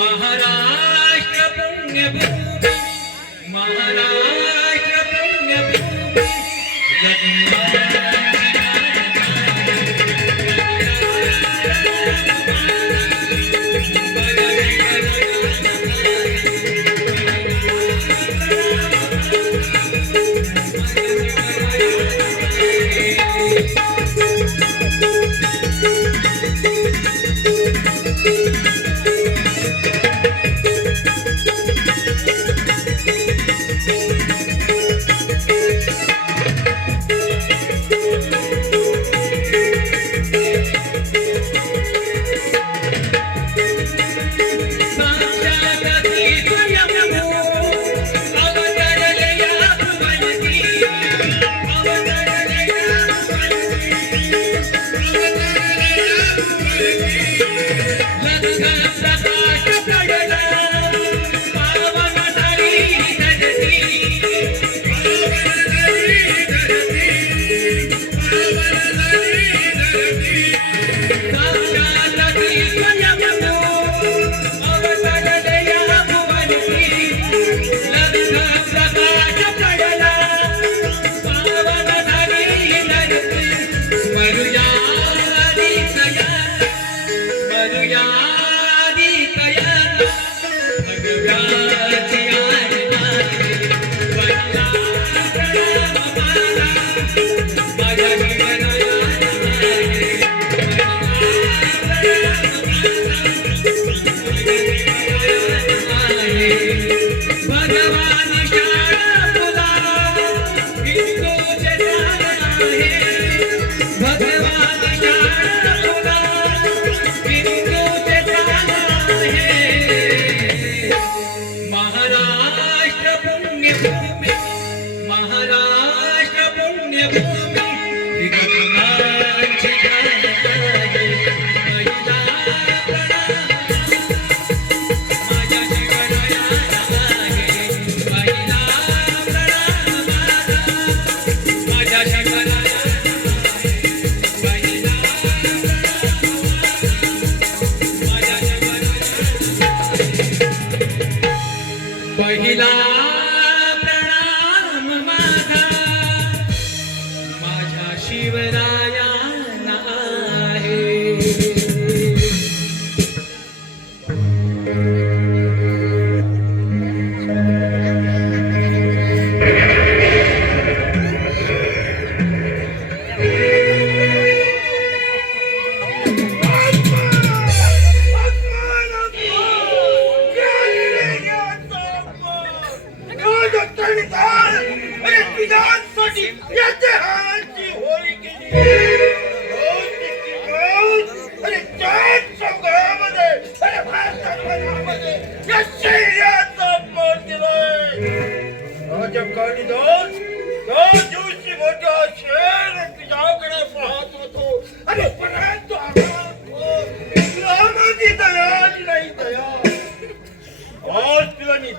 महाराष्ट्र पुण्यभूमी, महाराष्ट्र पुण्यभूमी, पहिला प्रणाम माझा माझ्या शिवरायांना आहे.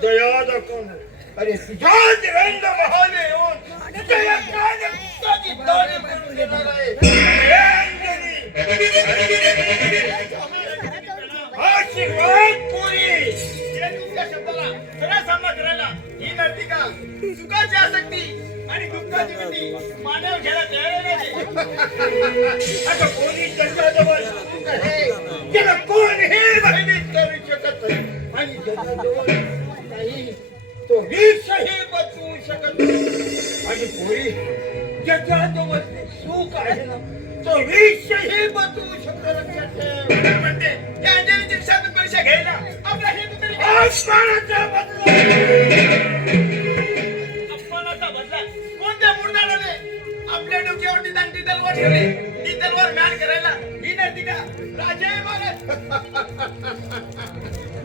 दया दाखवून अरे तुझ्या रंग महाले येऊन तुझ्या काळजी दाणे करून देणार आहे. आशीर्वाद पुरी तुमच्या शब्दाला खरा सामना करायला ही नरती का सुखाची आसक्ती आणि दुःखाची भीती मानव घ्यायला तयार नाही. आता कोणी जगाजवळ त्याला कोणीही भयभीत करू शकत नाही आणि जगाजवळ तो विषही बदलू शकत नाही. आणि पोरी जगाजवळ सुख आहे ना तो विषही बदलू शकतो. लक्षात ठेव. म्हणते या अंजलीच्या दिवसातून परीक्षा घ्यायला आपला हेतू तरी अपमानाचा बदला. अपमानाचा बदला कोणत्या मुर्दाने आपल्या डोक्यावरती दांडी तलवार ठेवली. ती तलवार म्यान करायला ही नव्हती का राजे महाराज.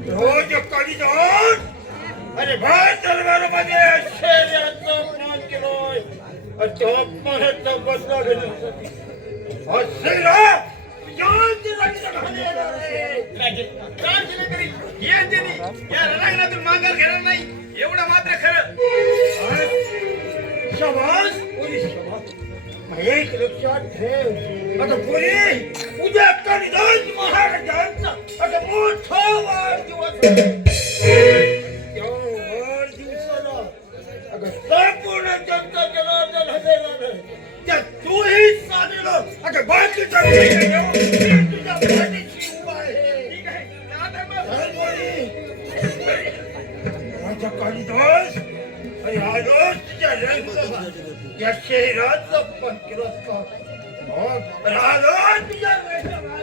रोज कधी जाऊन अरे भारत दरबारामध्ये आश्चर्याचा अपमान केलोय. तो अपमानाचा बदला घेण्यासाठी या रणांगणातून माघार घेणार नाही एवढं मात्र खरं. शाबास पोलीस शाबास. एक लक्षात ठेव आता पोरी उद्या कणिदास महाराजांचा आता मोठा वाढदिवस वर दिवसाला अगं संपूर्ण जनता जनार्दन हजेला नाही त्या तूही साधेला अगं बाकीच्या तुझ्या पाठीशी उभा आहे. ठीक आहे माझा कालिदास अरे आलोच तुझ्या रंगसभा या शहरातलं पंचरत्न आलोच तुझ्या रंगसभा.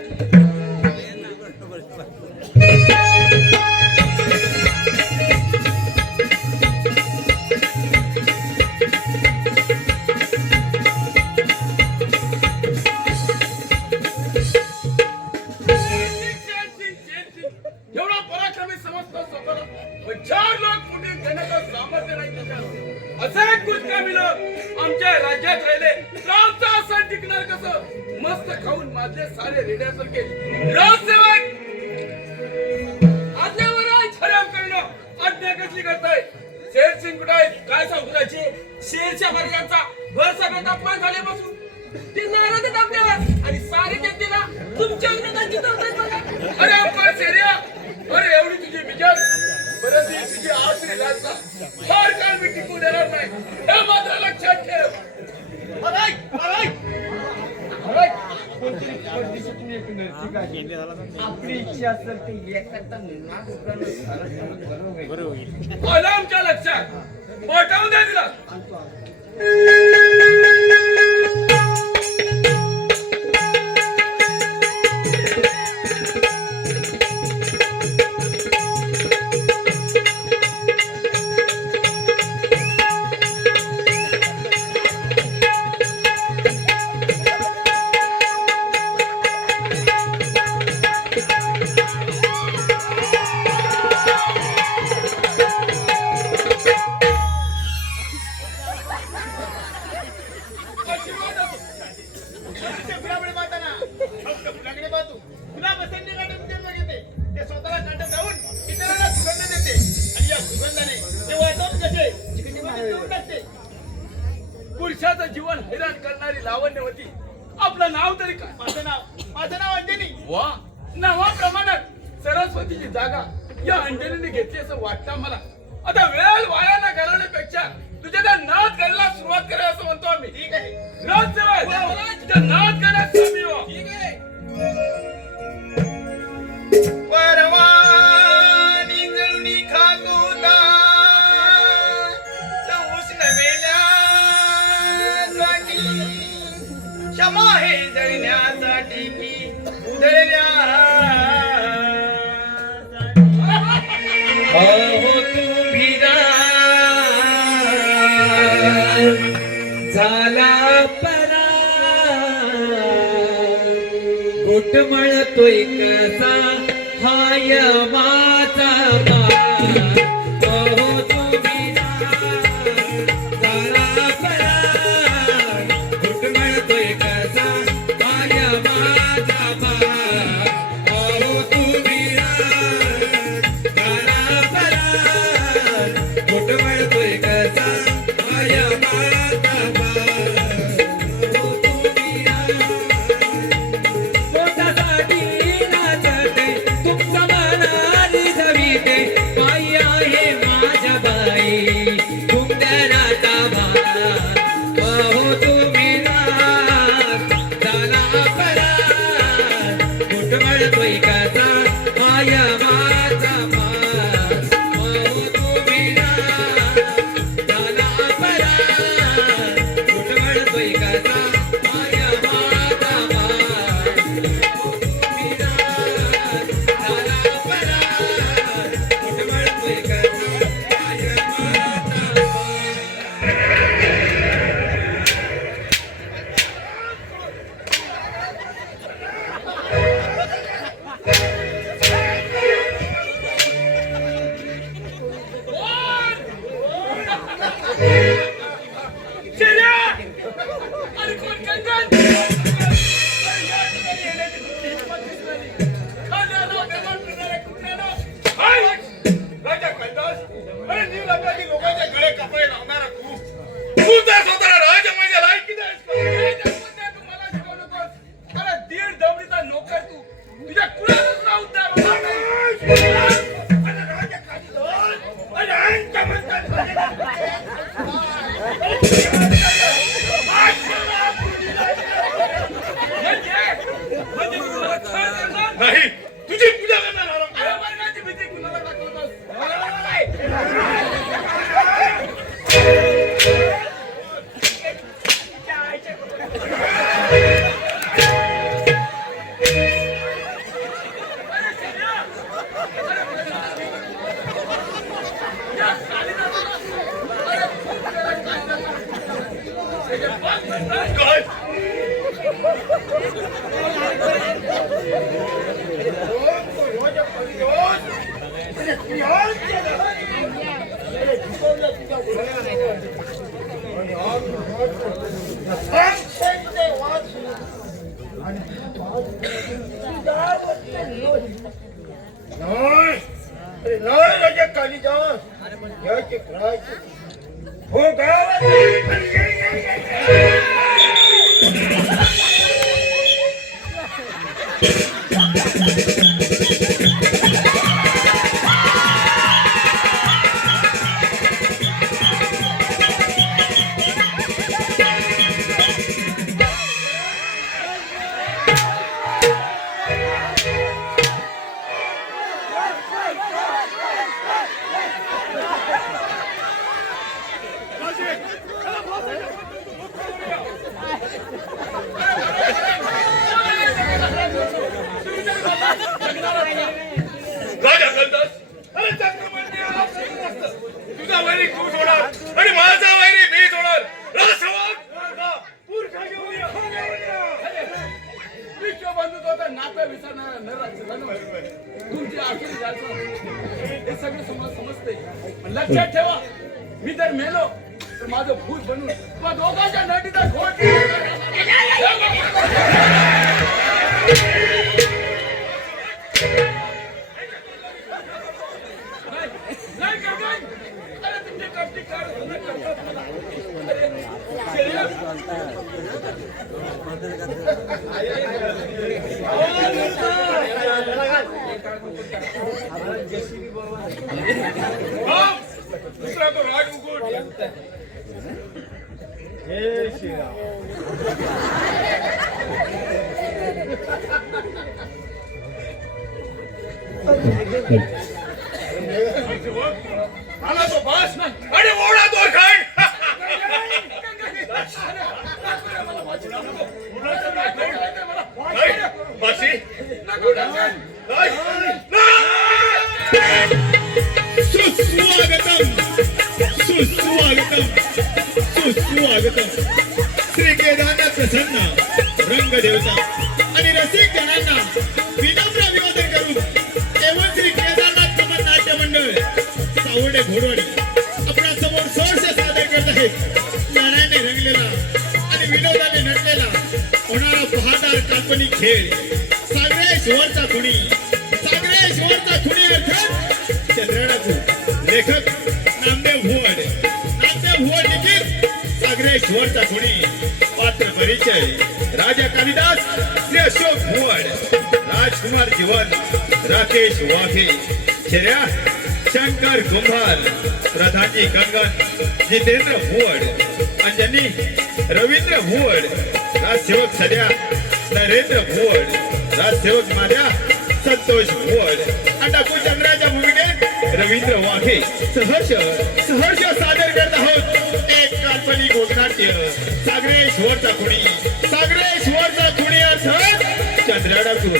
एवढा पराक्रमी समजतो स्वतःला पण 4 लोक मोठे घेण्याचं सामर्थ्य नाही त्याच्यावर. असे एक कुचकामी लोक आमच्या राज्यात राहिले रावचा असं टिकणार कसं? मस्त खाऊन माझे सारे रेड्यासारखे राजसेवक आज्ञावर खराब करणं आज्ञा कसली करताय? शेर सिंग कुठे आहे? काय सांगू त्याची? शेरच्या वर्गाचा भर सगळ्यात अपमान झाल्यापासून ते नाराज आहेत आपल्यावर आणि सारी जनतेला तुमच्या विरोधात चितवतात. अरे अप्पा शेर्या, अरे एवढी तुझी मिजाज, बरं ती तुझी आसरी लाजला फार काळ मी टिकू देणार नाही हे मात्र लक्षात ठेव. आपली इच्छा असेल ते एखादा आलं आमच्या लक्षात. पाठवून द्या तिला. पुरुषाचं जीवन हैराण करणारी लावण्यवती आपलं नाव तरी काय? माझं नाव अंजनी. वा, नावाप्रमाणे सरस्वतीची जागा या अंजनीने घेतली असं वाटतं मला. आता वेळ वाया न घालवण्यापेक्षा तुझ्या त्या नाद करायला सुरुवात करा असं म्हणतो आम्ही. ठीक आहे. नाद सेवा तुझ्या नाद करण्यास कमी हो. ठीक आहे. परवानी जळुनी खातुता उष्ण मेल्यासाठी क्षमा हे जळण्यासाठी की उधळल्या अहो तुम्ही झाला परा घुटमळतोय कसा हाय माझा अहो तुम्ही झाला परा घुटमळतोय कसा हाय माझा अहो तुम्ही घुटमळतोय कसा हाय माझा पोटासाठी नाचते तुमचा मनाली धविते बाई आहे माझ्या बाई तुमच्या भाला अहो तुम्ही झाला परा घुटमळतोय कसा हाय माझा नोकर तू तुझ्या कुणालाच नाव उद्धार होणार नाही. काय? हो गावात राजा कलदास, अरे चक्रवर्ती आला श्रीमंत. तुझा वैरी तू सोडणार आणि माझा वैरी मी सोडणार. मूर्ख घेऊन या, विश्वबंधुत्वाचं नातं विसरणारा नर तुमची आखिरी जायचं हे सगळं समजते. पण लक्षात ठेवा, मी जर मेलो तर माझं भूत बनून मग दोघांच्या नटीचा घोट नाही करणार. अरे तुमचे कपटी काढ दुसरा तो राज मुकुट. जय श्रीराम. आला तो बास आणि ओढा तो खंड. बाशी सुस्वागतम सुस्वागतम सुस्वागतम. श्री केदारनाथ प्रसन्न रंगदेवता आणि रसिक जनांना विनम्र अभिवादन करून केवळ श्री केदारनाथ कमल नाट्य मंडळ सावडे घोडवाडी आपल्या समोर सोर्स सादर करत आहेत. नाण्याने रंगलेला आणि विनोदाने नटलेला होणारा बहादार काल्पनिक खेळ सागरेश्वरचा खुणी. सागरेश्वरचा खुणी अर्थात चंद्रनाथ लेखक नामदेव भुवड. नामदेव भुवड लिखित सागरेश्वरचा खुणी. पात्र परिचय राजा कालिदास श्री अशोक भुवड. राजकुमार जीवन राकेश वाघे. छेर्या शंकर कुंभार. प्रधानजी कंगन जितेंद्र भुवड. अंजनी रवींद्र भुवड. राजसेवक सध्या नरेंद्र भुवड. राजसेवक माद्या संतोष भुवड. डाकू चंद्राच्या भूमिकेत रवींद्र वाघे सहर्ष सादर करत आहोत एक काल्पनिक गोगनाट्य सागरेश्वरचा खुणी. सागरेश्वरचा खुणी अर्थात चंद्रा डाकू.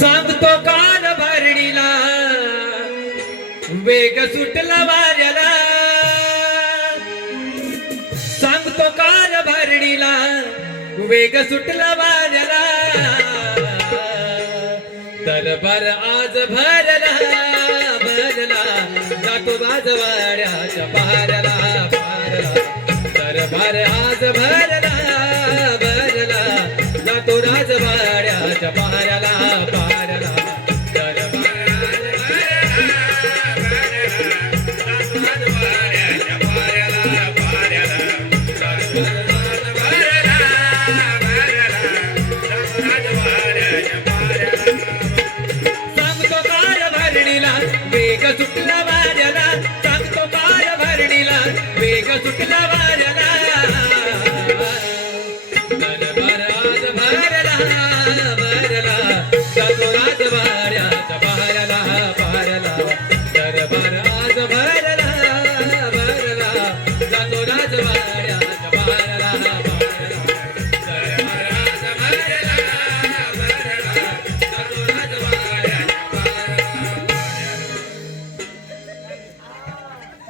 सांगतो कान भरणीला वेग सुटला वाऱ्याला. सांगतो कान भरणीला वेग सुटला वाऱ्याला. दरबार आज भरला भरला जातो राजवाड्याच्या पारला पारला दरबार आज भरला भरला जातो राजवाड्याच्या पारला पारला दरबार सांगतो कार भरणीला वेग सुटला वाऱ्याला सांगतो कार भरणीला वेग सुटला वाऱ्याला दरबार आज भरला भरला जातो राजवाड्याच्या पारला पारला दरबार आज भरला भरला जातो राजवाड्याच्या पारला पारला दरबार आज भरला भरला जातो राजवाड्याच्या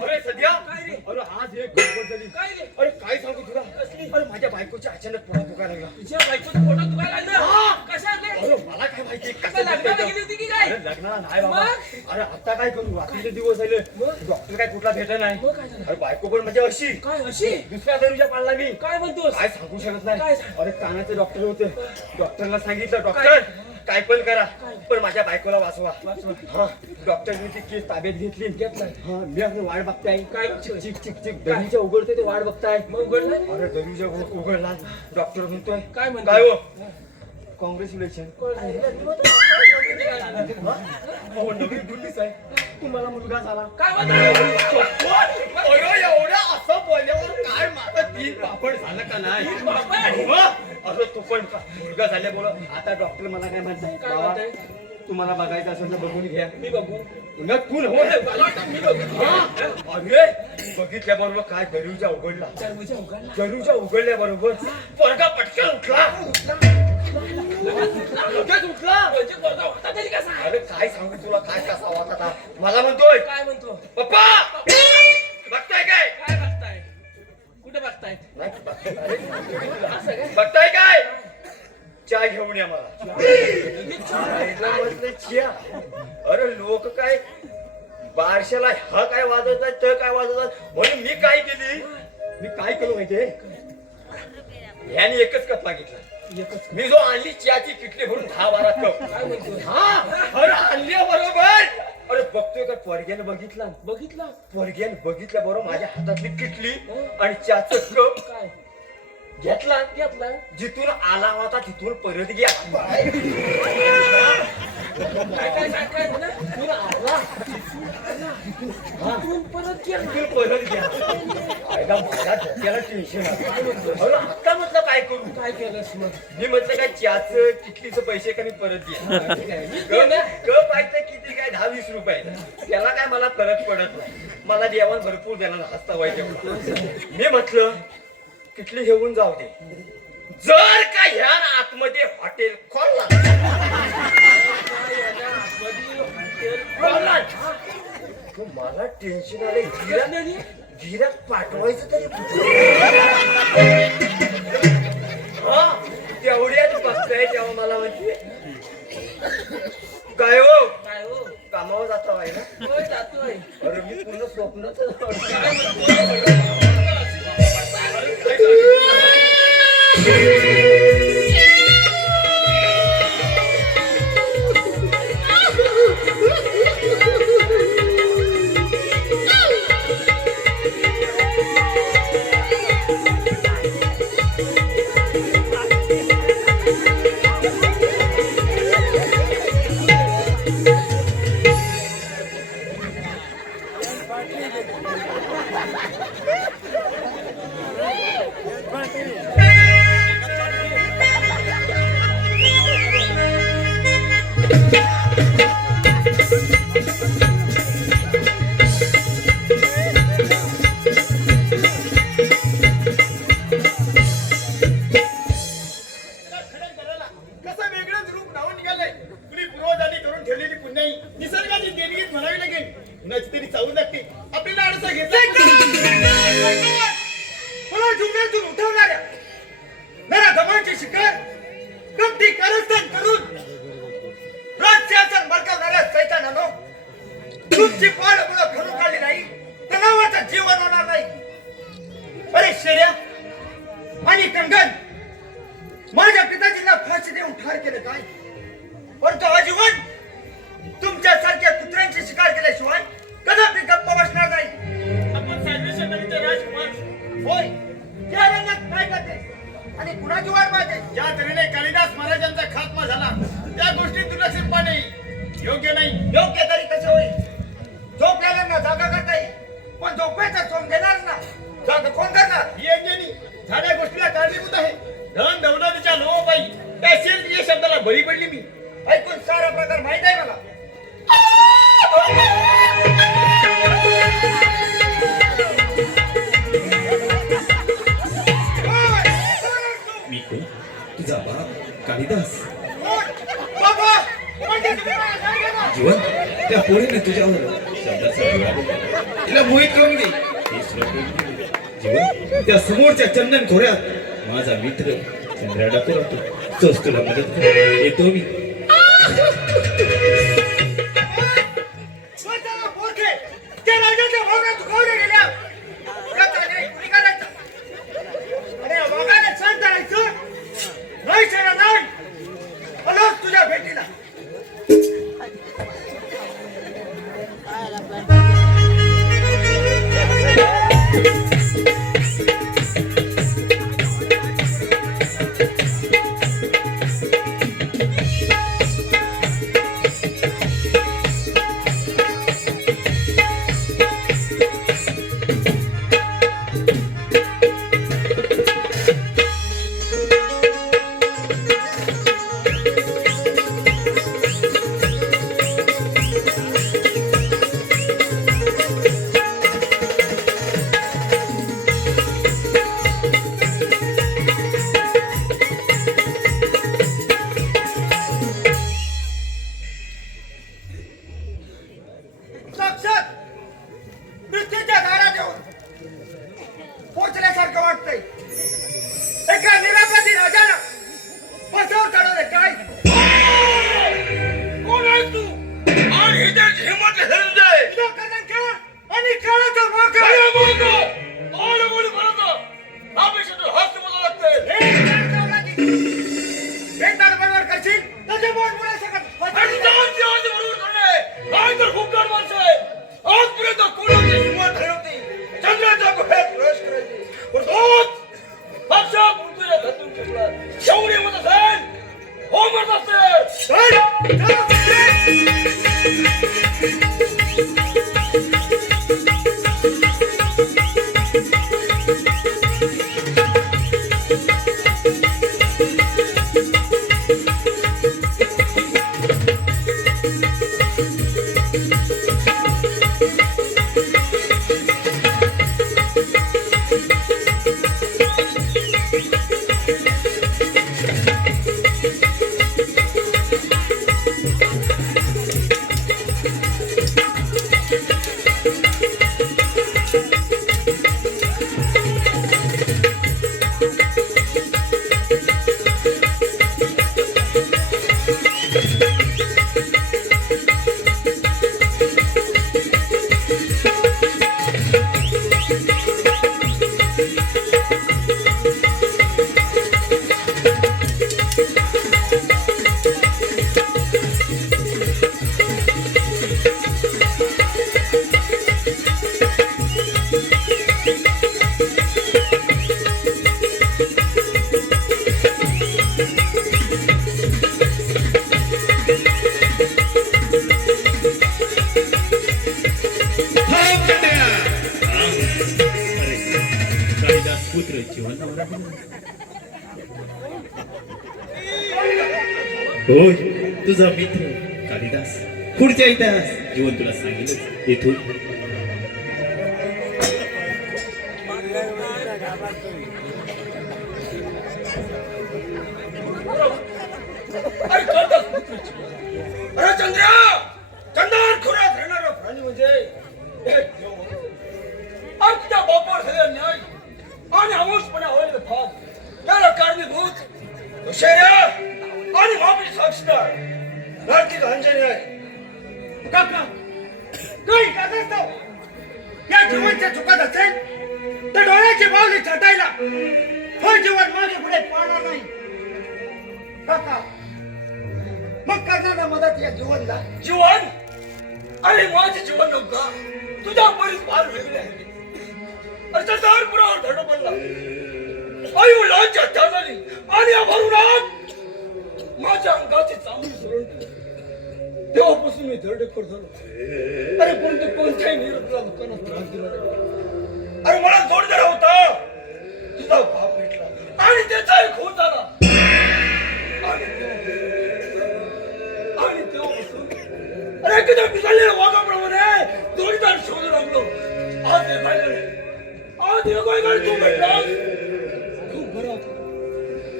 अरे सध्या काय रे? अरे आज एक गडबड झाली. काय रे? अरे काय सांगू तुला कसली? अरे माझ्या बायकोच्या अचानक पोटात दुखायला लागला. तुझ्या बायकोचं फोटो दुखायला लागलं कशात रे? अरे मला काय माहिती काय लग्नाला गेली होती की काय? अरे लग्नाला नाही बाबा. मग? अरे आता काय करू रात्रीचे दिवस झाले. मग? डॉक्टर काय कुठला भेटला नाही. मग काय झालं? अरे बायको पण म्हणजे अशी काय अशी दुसऱ्या दरुजा पाळला मी. काय म्हणतोस काय सांगू शकत काय नाही. सांग? अरे कानाचे डॉक्टर होते. डॉक्टरला सांगितलं डॉक्टर काय पण करा काय? पण माझ्या बायकोला वाचवा. वाचवा. हा डॉक्टरने ती केस ताब्यात घेतली. हा मी आपली वाट बघताय. काय? चिक चिक चिक चिक दरुजा उघडते ते वाट बघताय. मग उघडलं अरे दरुजा उघडला. डॉक्टर म्हणतोय काय म्हणतो? काय हो कॉंग्रॅच्युलेशन. काय नवीन बुद्धीच आहे. तुम्हाला मुलगा झाला. म्हणतो अरे एवढ्या असं बोलल्यावर काय माझा तीन पापड झालं का नाही. असं तू पण मुलगा झाल्या बोल. आता डॉक्टर मला काय म्हणताय काय बाबा, म्हणताय? तुम्हाला बघायचं असेल तर बघून घ्या. मी बघू न तू हो. मला वाटतं मी बघू अरे बघितल्याबरोबर काय गरुजा उघडला. दरवाजा उघडला गरुजा उघडल्याबरोबर पोरगा पटकन उठला. लगेच उठला. म्हणजे पोरगा होता तरी कसा अरे काय सांगू तुला काय कसा वाटत मला म्हणतोय काय म्हणतो पप्पा बघताय काय काय बघताय कुठे बघताय नाही, बघताय. असं काय बघताय काय चहा घेऊन या मला. आईला म्हटलं चिया. अरे लोक काय बारशाला हा काय वाजवतात तर काय वाजवतात म्हणून मी काय केली. मी काय केलं माहितीये ह्याने एकच कप मागितला. एकच मी जो आणली चियाची किटली भरून 10-12 कप. काय म्हणतो हा अरे आणली बरोबर. अरे बघतोय का पोरग्यानं बघितला. बघितला पोरग्यानं बघितल्या बरोबर माझ्या हातातली किटली आणि चहाचं कप काय घेतला. घेतला जिथून आला होता तिथून परत घ्या. काय काय काय काय ना तिथून आला तू परत केला तिथून परत घ्या. आयला मला डोक्याला टेन्शन आलं. अरे आता म्हटलं काय करू. काय केलंस मग मी म्हटलं काय चहाचं किटलीचं पैसे कमी परत घ्या. कप आहे तर किती काय 10-20 रुपये. त्याला काय मला फरक पडत नाही. मला देवान भरपूर देणार हसता वाईट. मी म्हटलं किटली घेऊन जाऊ दे. जर का ह्या आतमध्ये हॉटेल खोलला तर मला टेन्शन आलं. गिराक पाठवायचं तरी हा तेवढ्याच बघताय तेव्हा मला म्हणते काय हो काय हो कामावर जाता आहे ना. होय जातोय अरे मी पूर्ण स्वप्नच शिखर गमती कारस्थान करून सिंहासन बळकावणाऱ्या सैतानानो, तुमची पाड मुलं खणून काढली नाही तर नावाचं जीवन होणार नाही. अरे शेर्या आणि कंगन, माझ्या पिताजींना फाशी देऊन ठार केलं काय, परंतु आजीवन तुमच्यासारख्या कुत्र्यांची शिकार केल्याशिवाय कदापि गप्प बसणार नाही. आपण सर्वेश्वराचे राजकुमार होय, त्या रंगात काय करते आणि कुणाची वाट पाहते? ज्या तऱ्हेने कालिदास महाराजांचा खात्मा झाला त्या गोष्टी दुर्लक्षित पाहणे योग्य नाही. योग्य तरी कसे होईल? झोपलेल्यांना जागा करता येईल, पण झोपेचा सोंग घेणार ना जागा कोण करणार? ही अंजनी साऱ्या गोष्टीला कारणीभूत आहे. धन दौलतीच्या लोभापायी त्या शेर या शब्दाला बळी पडली मी. ऐकून सारा प्रकार माहित आहे मला. मी कोण? तुझा बाप कालिदास. बाबा, म्हणजे तुम्ही मला नाही घेणार. जीवन, त्या पोरीने तुझ्यावर शब्दाचा विवाह केला. तिला मोहित करून दे. हे श्लोक जीवन, त्या समोरच्या चंदन खोऱ्यात माझा मित्र चंद्रा डाकू राहतो. तोच तुला मदत करायला येतो मी. स्वतःला मोठे त्या राजाच्या भोगात दुखावले गेल्या. त्याचं काही कुणी करायचं? अरे वागायला सहन करायचं नाही. शेरा नाही आलोच तुझ्या भेटीला. साक्षात मृत्यूच्या दारात येऊन पोचल्यासारखं वाटतंय. एका निरापराधी राजाला बसवून चढवले काय? कोण आहेस तू? आणि ही त्याची हिंमत हेरून जाय. लोकांना खेळ आणि खेळाचा मोका. काय बोलतो? कोण बोलू बोलतो? आपेक्षित हस्त बोलावं लागतंय. बेताड बरोबर करशील तर ते बोट बोलायला शकत. आणि जाऊन जेवायचं बरोबर करणे. काय तर खूप गाड माणसं आहे. आजपर्यंत कोणाची हिंमत हरवती. चंद्राच्या गुहेत प्रवेश करायची. पण तोच साक्षात मृत्यूच्या धरतून शिकला. एवढी हिंमत असेल, हो मरत असते. पुत्र जीवन होय, तुझा मित्र कालिदास. पुढच्या इतिहास जीवन तुला सांगेलच. येथून अरे चंद्रा, चंद्रावर खुरात राहणारा प्राणी म्हणजे एक देव. आणि तुझ्या बापावर झालेला न्याय आणि अवशपणा होईल फास याला कारणीभूत शेऱ्या आणि बापी साक्षीदार भारती अंजनी आहे काका काही कारणास्तव या जीवनच्या चुकात असेल तर डोळ्याची बावली छटायला हे जीवन मागे पुढे पाहणार नाही काका मग करणार मदत या जीवनला जीवन अरे माझे जीवन नव्हता तुझ्या बरीच फार वेगळे आहे अशा दर पुरावर धड पडला आई वडिलांची हत्या झाली आणि या भरुणात माझ्या अंगाची चांगली सोडून तेव्हापासून मी धडधड झालो अरे परंतु कोणत्याही निरोपला लोकांना त्रास दिला नाही अरे मला जोडदार होता तुझा बाप भेटला आणि त्याचाही खून झाला आणि तेव्हापासून अरे किती पिसाळलेल्या वाघाप्रमाणे जोडीदार शोधू लागलो आज हे पाहिलं नाही आज हे गोयगाड तू भेटलास तू बरा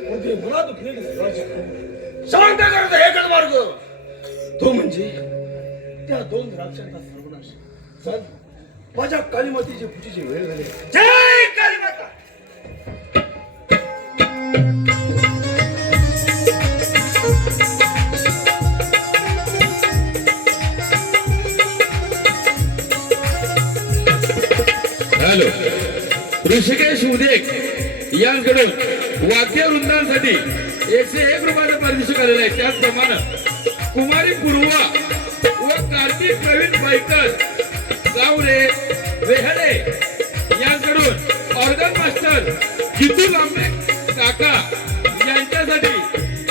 म्हणजे मला दुखलेली शांत करायचा एकच मार्ग तो म्हणजे त्या दोन राक्षसांचा सर्वनाश चल माझ्या कालीमातीची पूजेची वेळ झाली जय कालीमाता हॅलो ऋषिकेश उदेक यांकडून वाद्यवृंदांसाठी 101 रुपयाचं पारितोषिक आलेलं आहे त्याचप्रमाणे कुमारी पूर्वा व कार्तिक प्रवीण बाईकर गावरे वेहले यांकडून ऑर्गन मास्टर जितू लांबे काका यांच्यासाठी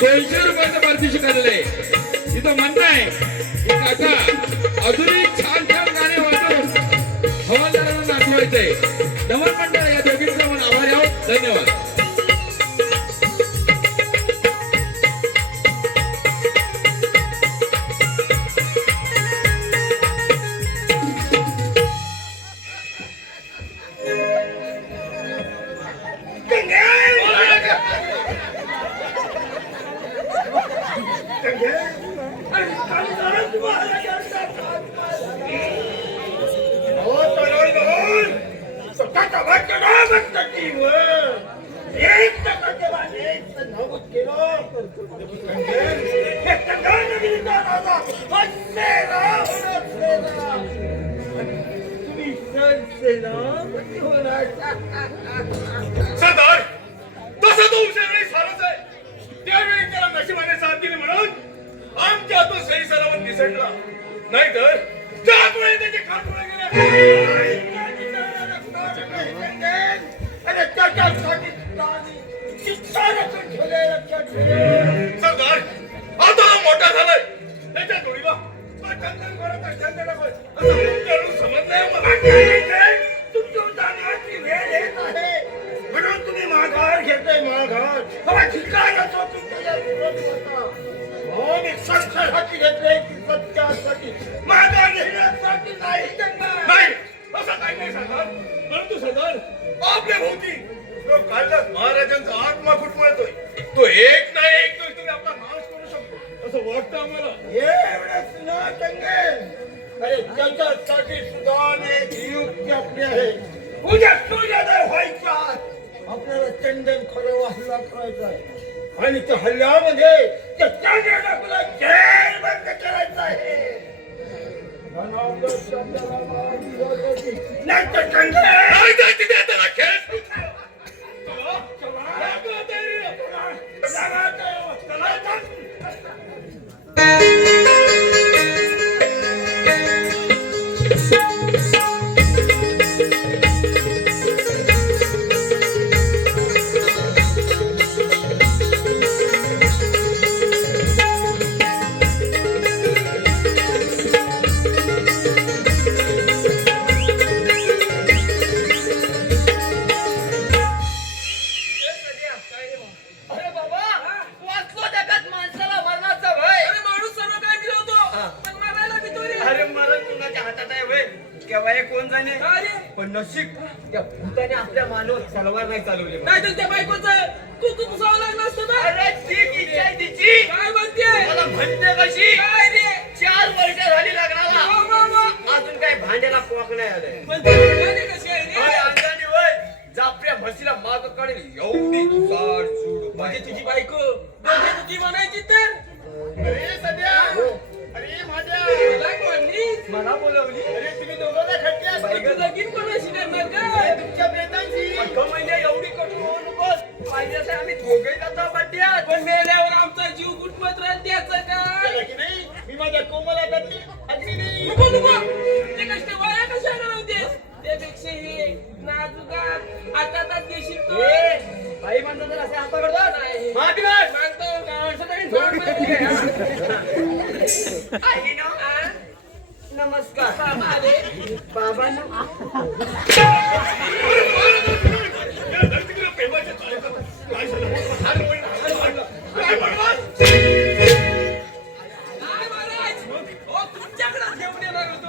200 रुपयाचं पारितोषिक आलेलं आहे इथं म्हणणं आहे की काका अजूनही छान छान गाणे वाजवून हवालदारांना नाचवायचंय धमन मंडळ या दोघींचा आपण आभारी आहोत धन्यवाद सरदार तसा तो हुशारही सारच आहे त्यावेळी त्याला नशिबाने साथ दिली म्हणून आमच्या हातून सही सलामत निसटला नाहीतर त्यामुळे त्याचे खातोडे गेले अरे त्याच्यासाठी सरदार आता हा मोठा झालाय त्याच्या जोडीला चंदन घोराचा चंदन असं समजलंय मला तुमच्या जाण्याची वेळ येत आहे म्हणून तुम्ही माघार घेताय माघार हवा ठिकाण असो तुमच्या मी संस्थेसाठी घेतले की सत्यासाठी माघार घेण्यासाठी नाही जगणार नाही असं काही नाही सरदार परंतु सरदार आपल्या भोवती तो कालिदास महाराजांचा आत्मा कुटमळतोय तो एक ना एक दिवस तुम्ही आपला नाश करू शकतो असं वाटतं आम्हाला एवढंच ना चंगे अरे त्याच्यासाठी सुद्धा एक युक्ती आपली आहे उद्या सूर्योदय व्हायचा आपल्याला चंदन खरं हल्ला करायचा आहे आणि त्या हल्ल्यामध्ये त्या चंद्राला आपल्याला जेल बंद करायचं आहे नाही तर चंद्र नाही तर तिथे त्याला खेळ सुरू ठेव. अरे बाबा वाचलो जगात माणसाला मरणाचा भय अरे माणूस सर्व काय दिलं होतो पण मारायला भीतो रे अरे मरण कुणाच्या हातात आहे वय केव्हा हे कोण जाणे अरे पण नशीब त्या भूताने आपल्या मानव तलवार नाही चालवली नाही तर त्या बायकोचं कुकू पुसावं लागलं असतं ना अरे ती इच्छा आहे तिची काय म्हणते मला म्हणते कशी काय रे 4 वर्ष झाली लग्नाला वा, वा, वा. अजून काही भांड्याला पोक नाही आलंय पण ती गाणी कशी आहे रे अरे अंगाने वय जापऱ्या म्हशीला माग काढेल एवढी जाड चूड म्हणजे तुझी बायको म्हणजे तुझी म्हणायची तर अरे सध्या आणि दोघे जाता पट्ट्यात. पण मेल्यावर आमचा जीव गुटमत राहत त्याचं त्याला काय की नाही मी माझ्या कोमल हातातली अग्नी नको नको ते कष्ट वाया कशाला नव्हते त्यापेक्षा हे नाजुका हातात देशील तो बाई म्हणतो तर असे हात करतो नाही. माती मार. मानतो माणसं तरी दोन दोन मिनिटं घ्या. आईनो, हा? नमस्कार बाबा आले. बाबांना काय महाराज हो तुमच्याकडे घेऊन येणार होतो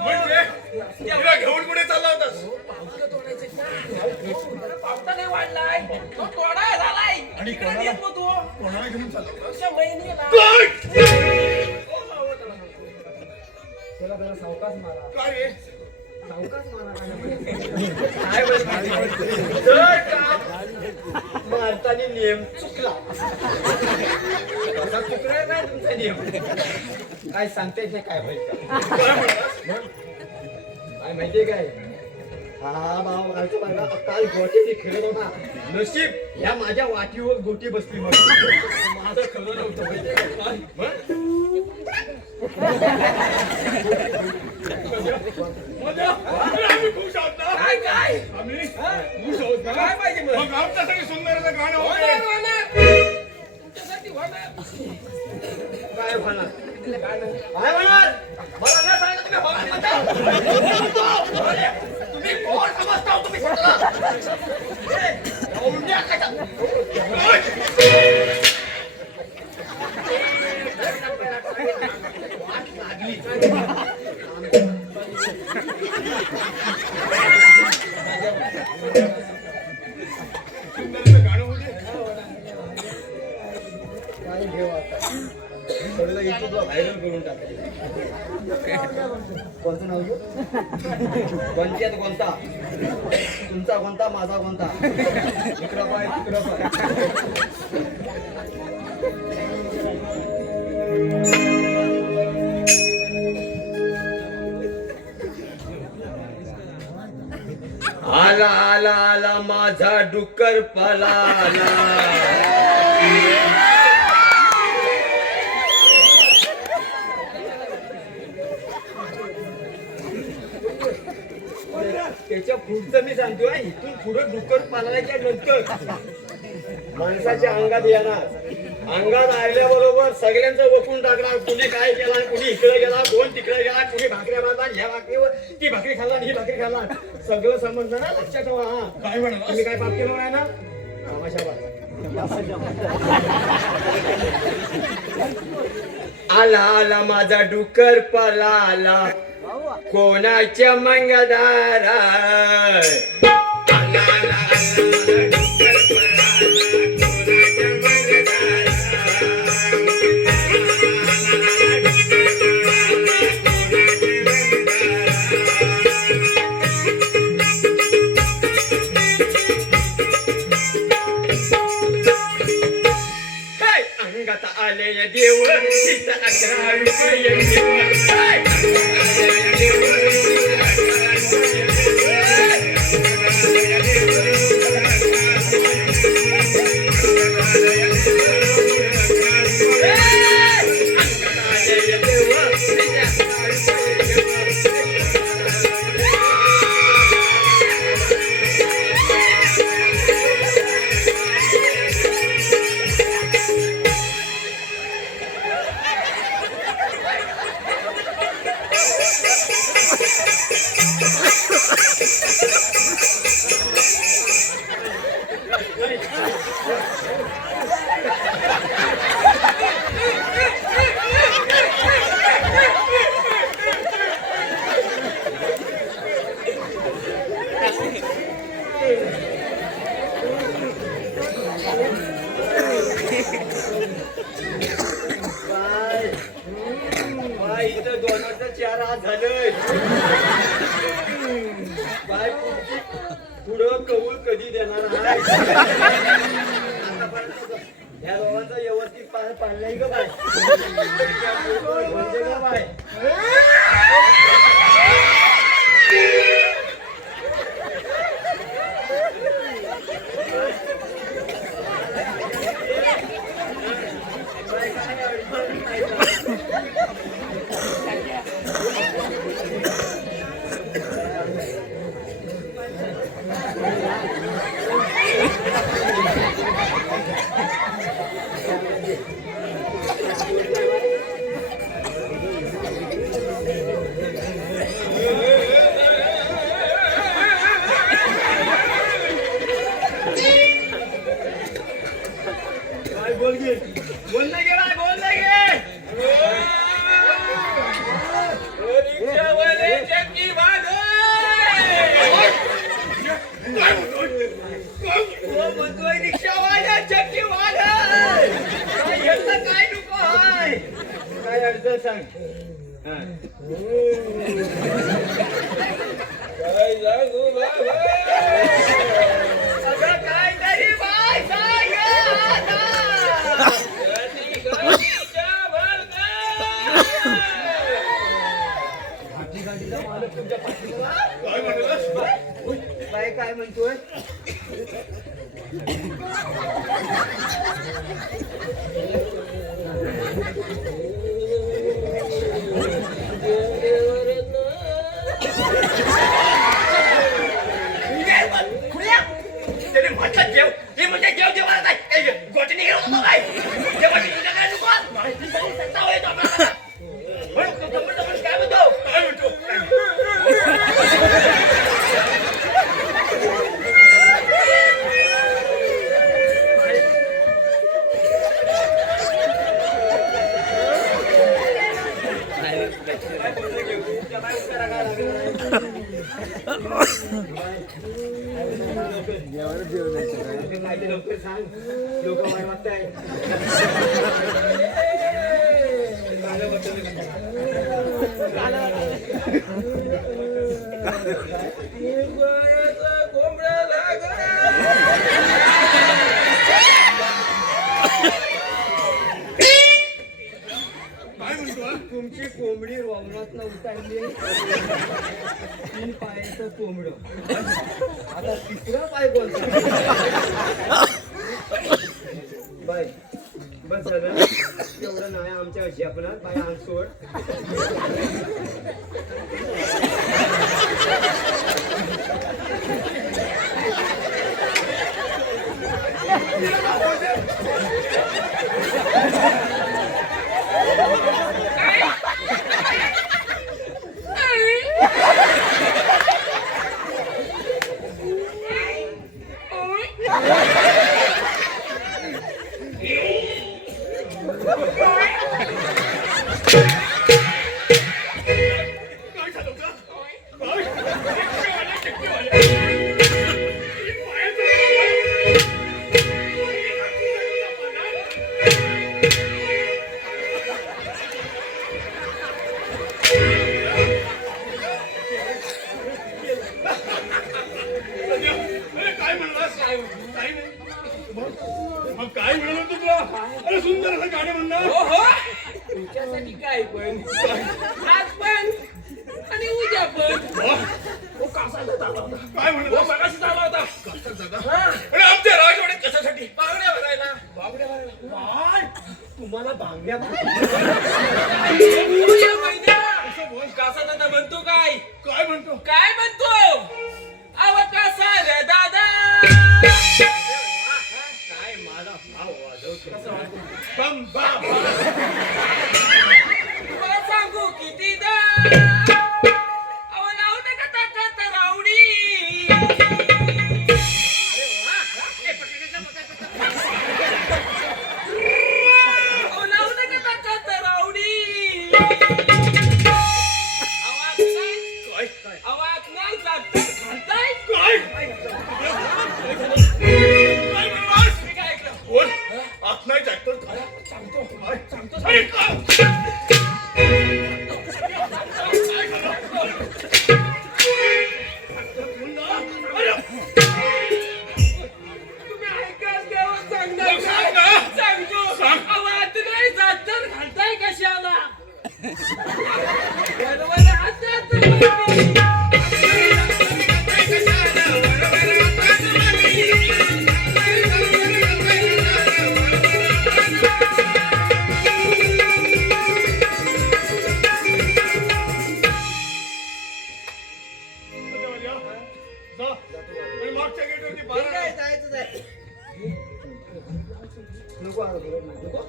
घेऊन कुठे चालला होतास पावसाला तोडायचं का? पावसा नाही वाढलाय तो तोडाय झालाय आणि इकडे कोणाला? येत होतो कोणाला घेऊन चालला होतास? अशा महिन्याला त्याला जरा सावकाश मारा. काय रे सावकाश मारा काय बोलतो? जर का मारताना नियम चुकला असा चुकणार नाही तुमचा नियम. काय सांगते हे काय माहिती काय माहितीये काय हा भाऊ आमच्या बघा काल गोट्याने खेळत होता नशीब ह्या माझ्या वाटीवर गोटी बसली म्हणून माझं खरं नव्हतं माहितीये का? मग? आम्ही खुश आहोत ना काय काय आम्ही खुश आहोत ना काय पाहिजे मग? मग आमच्यासाठी सुंदरचं गाणं होणार होतं. होणार तुमच्यासाठी होणार काय म्हणणार काय म्हणणार मला नाही सांगितलं तुम्ही म्हणता. तुम्ही कोण समजता हो तुम्ही स्वतःला? उलट्या कशा? वाट लागली. सुंदरचं गाणं होते काय घेऊ आता सगळं युट्यूबला व्हायरल करून टाकायचं. कोणतं नाव घेऊ कोणत्यात कोणता तुमचा कोणता माझा कोणता इकडं पाय तिकडं पाय आला आला आला माझा डुक्कर पलाला त्याच्या पुढचं मी सांगतोय इथून पुढे डुक्कर पालायच्या नंतर माणसाच्या अंगात येणार अंगात आल्याबरोबर सगळ्यांचं वकून टाकणार कुणी काय केला कुणी इकडे गेला कोण तिकडे गेला कुणी भाकऱ्या मारला ह्या भाकरीवर ती भाकरी खाल्ला ही भाकरी खाल्ला सगळं समजलं ना लक्षात ठेवा हा काय म्हणाला तुम्ही काय पाप केलं नाही ना तमाशा आला आला माझा डुक्कर पलाला कोणाच्या मंगळदारा आला आला आला डुक्कर पलाला कोणाच्या मंगळदारा अंगात आले देव तिथं 11 रुपये इथं दोनाचं 4 हात झालंय बाय पुढं कौल कधी देणार आहे या दोघांचा व्यवस्थित पाळलंय ग बाय म्हणजे ग बाय काय बोल गे बोल नाही गे बाय बोल नाही गे रिक्षावाले चक्की वाले. तो म्हणतोय रिक्षावाल्या चक्कीवाल्या काय याचं काय नको हाय काय अडचण सांग हा. काय सांगू बाबा. सगळं काय तरी बाय सांग आता. गाडीच्या मालका. काय म्हणलास? बाय काय म्हणतोय त्याने म्हटलं जेव हे म्हणजे जेव जेवायला नाही गोटणी घेऊन होतो काय जेवायची तुझ्या काय नको माहिती झाली सत्ता होय तो आपल्याला. म्हणून तो जबरदस्त माणूस काय म्हणतो काय म्हणतो लवकर सांग लोक माय वाटताय कोंबड्या लागला. काय म्हणतो? तुमची कोंबडी रोवणात उतरली 3 पायाचं कोंबड आता 3रा पाय कोणता बाय बस झालं एवढं नाही आमच्या अशी आपण बाय अंग सोड काय झालं का? काय? रिक्षावाल्या, चक्कीवाल्या. ही पायाचं अरे काय म्हणलास? काही नाही. मग काय म्हणालो तुला? अरे सुंदर असं गाणं म्हणणार. हो हो. तुमच्यासाठी काय पण आज पण आणि उद्या पण. हो, कासाला झाला होता. काय हो म्हणलास? मगाशी झाला होता. कासाला झाला? हा. अरे आमच्या राजवाड्यात कशासाठी? बांगड्या भरायला. काय तुम्हाला बांगड्या उद्या महिन्या. कासा दादा म्हणतो काय काय म्हणतो? काय म्हणतो अव कसा रे दादा. काय माझा भाव वाजवतो बम बम. तुम्हाला सांगू कितीदा अव लावू नका ताकद रावडी. अव लावू नका ताकद रावडी. आवाज नाही जात घालताय. काय? काय म्हणलास? मी काय ऐकलं बोल. आत नाही जात तर काय? सांगतो काय? सांगतो अरे काय? काय मागच्या गेटवरती ठीक 12 आहे, जायचंच आहे. नको आता बोलत नाही, नको.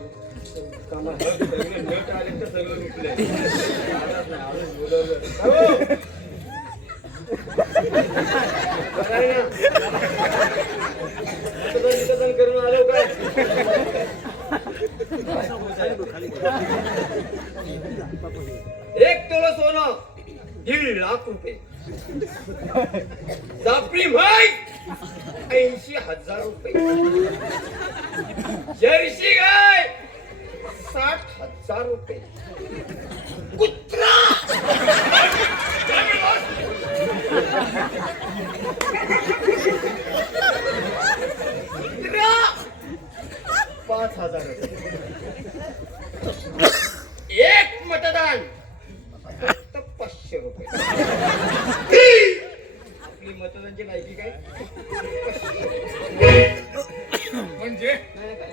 कामात सगळे नट आले तर सगळं रुपले. आलाच नाही, आलोच बोलवलं. हो. बरं आहे ना? मतदान करून आलो काय? एक तोळा सोनं 1.5 लाख रुपये. जाफरी म्हैस 80,000 रुपये. जर्सी गाय 60,000 रुपये. कुत्रा कुत्रा 5,000 रुपये. एक मतदान फक्त 500 रुपये. आपली मतदानची लायकी काय? म्हणजे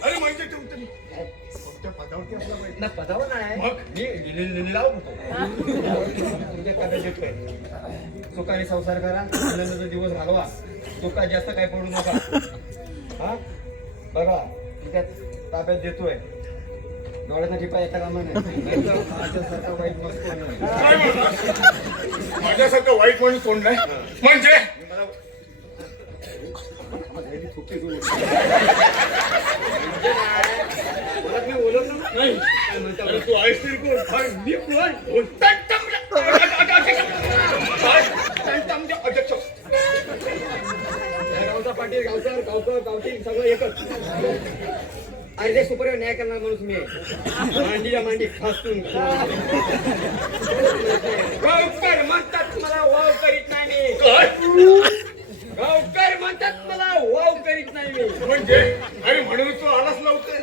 अरे म्हणजे तुम्ही फक्त पदावरती असला पाहिजे ना पदावर नाही मग? मी लावून तुमच्या कथा देतोय. सुखाने संसार करा, आनंदाचा दिवस घालवा. सुखात जास्त काय पडू नका. हा बघा त्यात ताब्यात देतोय. डोळ्याचा टिपा येता कामा नाही. माझ्यासारखा वाईट नसतो नाही. काय म्हणता? माझ्यासारखं वाईट माणूस कोण नाही म्हणजे मला मी ओळखलं नाही काय म्हणता अरे तू आहेस तरी कोण काय मी कोण गावचा पाटील गावकर गावकर गावठी सगळं एकच. अर्धे सुपर न्याय करणार माणूस मी आहे. मांडीला मांडी फासून गावकर म्हणतात मला वाव करीत नाही मी. काय गावकर म्हणतात मला वाव करीत नाही मी. म्हणजे अरे म्हणून तू आलाच लवकर.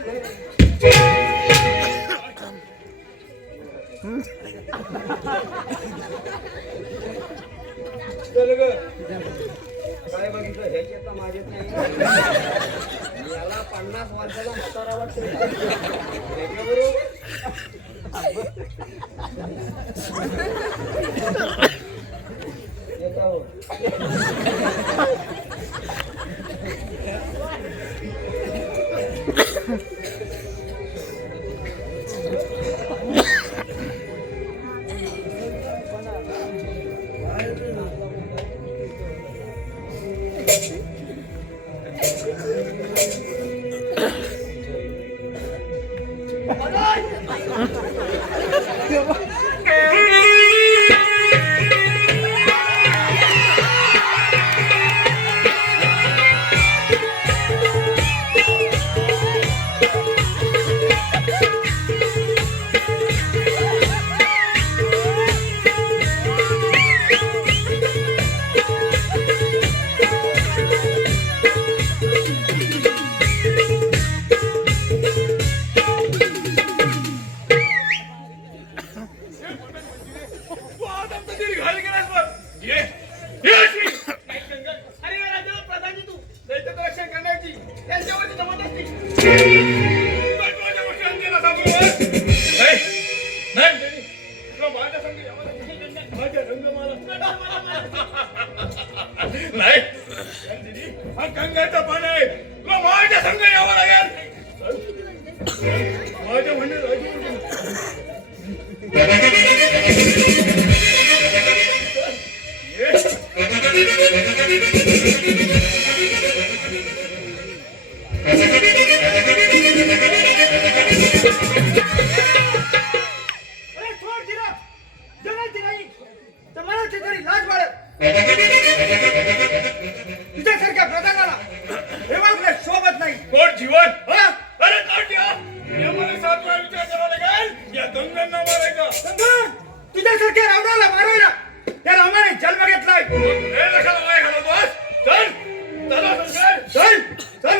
चल ग काय बघितलं ह्याची आता माझ्यात नाही. याला 50 वर्षाला म्हातारा वाटतो. येतो तू आज आमचं तरी घाल केलास बघ. ये अशी. अरे या राज्याला प्रधानी तू दैत्याचं रक्षण करण्याची त्यांच्यावरती जमत असते. महत्वाच्या गोष्टी अंजलीला सांगू नकोस. नाही नाही तुला माझ्या संग यावं माझ्या रंगमाला नाही अंजली, हा गंगाचा पाणी आहे. तुला माझ्या संग यावं लागेल. माझ्या म्हणण्यात राजी होऊ अरे सोड दिला जगाची नाही तर मनाची तरी लाज बाळग. तुझ्यासारख्या प्रधानाला हे वागणं शोभत नाही. कोण जीवन हा? अरे ताट्या, या मला 7 वेळा विचार करावा लागेल. या गंगांना मारायचा संगम, तुझ्यासारख्या रावणाला मारायला या रामाने जन्म घेतलाय. हे लक्षाला नाही घालवतोस. चल चला शंकर. चल चल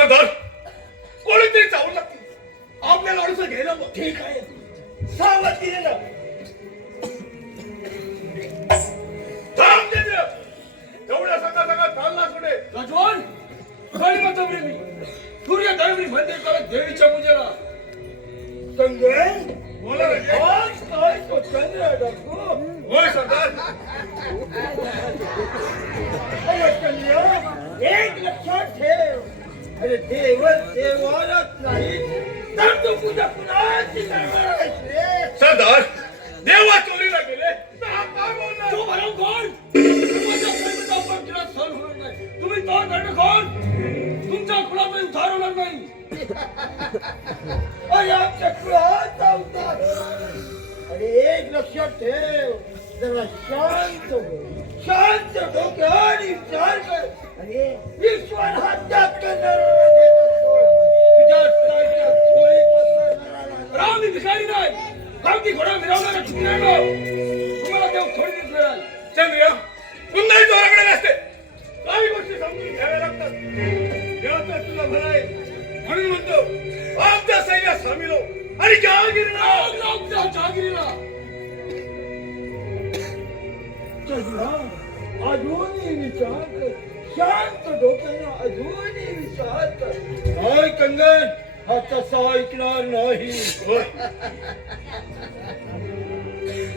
सरदार कोणीतरी चावलं लागतील आपल्याला अडचण घ्यायला मग ठीक आहे सावधगिरी ना थांब चंद्र एवढ्या सकाळ सकाळ चालला कुठे राजवान गणपत मी सूर्य दळवी मंदिर करत देवीच्या पूजेला संगण बोला रे. आज काय तो चंद्र डाकू होय सरदार एक लक्षात ठेव अरे देव देवालाच नाही तर तू पूजा कुणाची करणार आहेस रे सरदार देवा चोरीला गेले तर हा काय बोलणार तू मला कोण माझ्या प्रेमाचा पवित्रा सहन होणार नाही तुम्ही तो धर्म कोण तुमच्या कुळामध्ये उद्धार होणार नाही अरे आमच्या कुळात अवतार अरे एक लक्षात ठेव जरा शांत हो शांत डोक्याने विचार कर अरे ईश्वर हा त्याग करणारा देत असतो तुझ्या सारख्या चोळी पसरणारा राम मी भिकारी नाही गावठी घोडा मिरवणारा चिकनाडो तुम्हाला देव थोडी दिसणार चंद्र पुन्हा जोराकडे नसते काही गोष्टी समजून घ्याव्या लागतात देवाचं तुला भलं आहे म्हणून म्हणतो आमच्या सैन्यात सामील हो आणि जहागीरला जहागिरीला अजूनही विचार कर शांत डोक्याने अजूनही विचार कर नाही कंगन हा तसा ऐकणार नाही होय.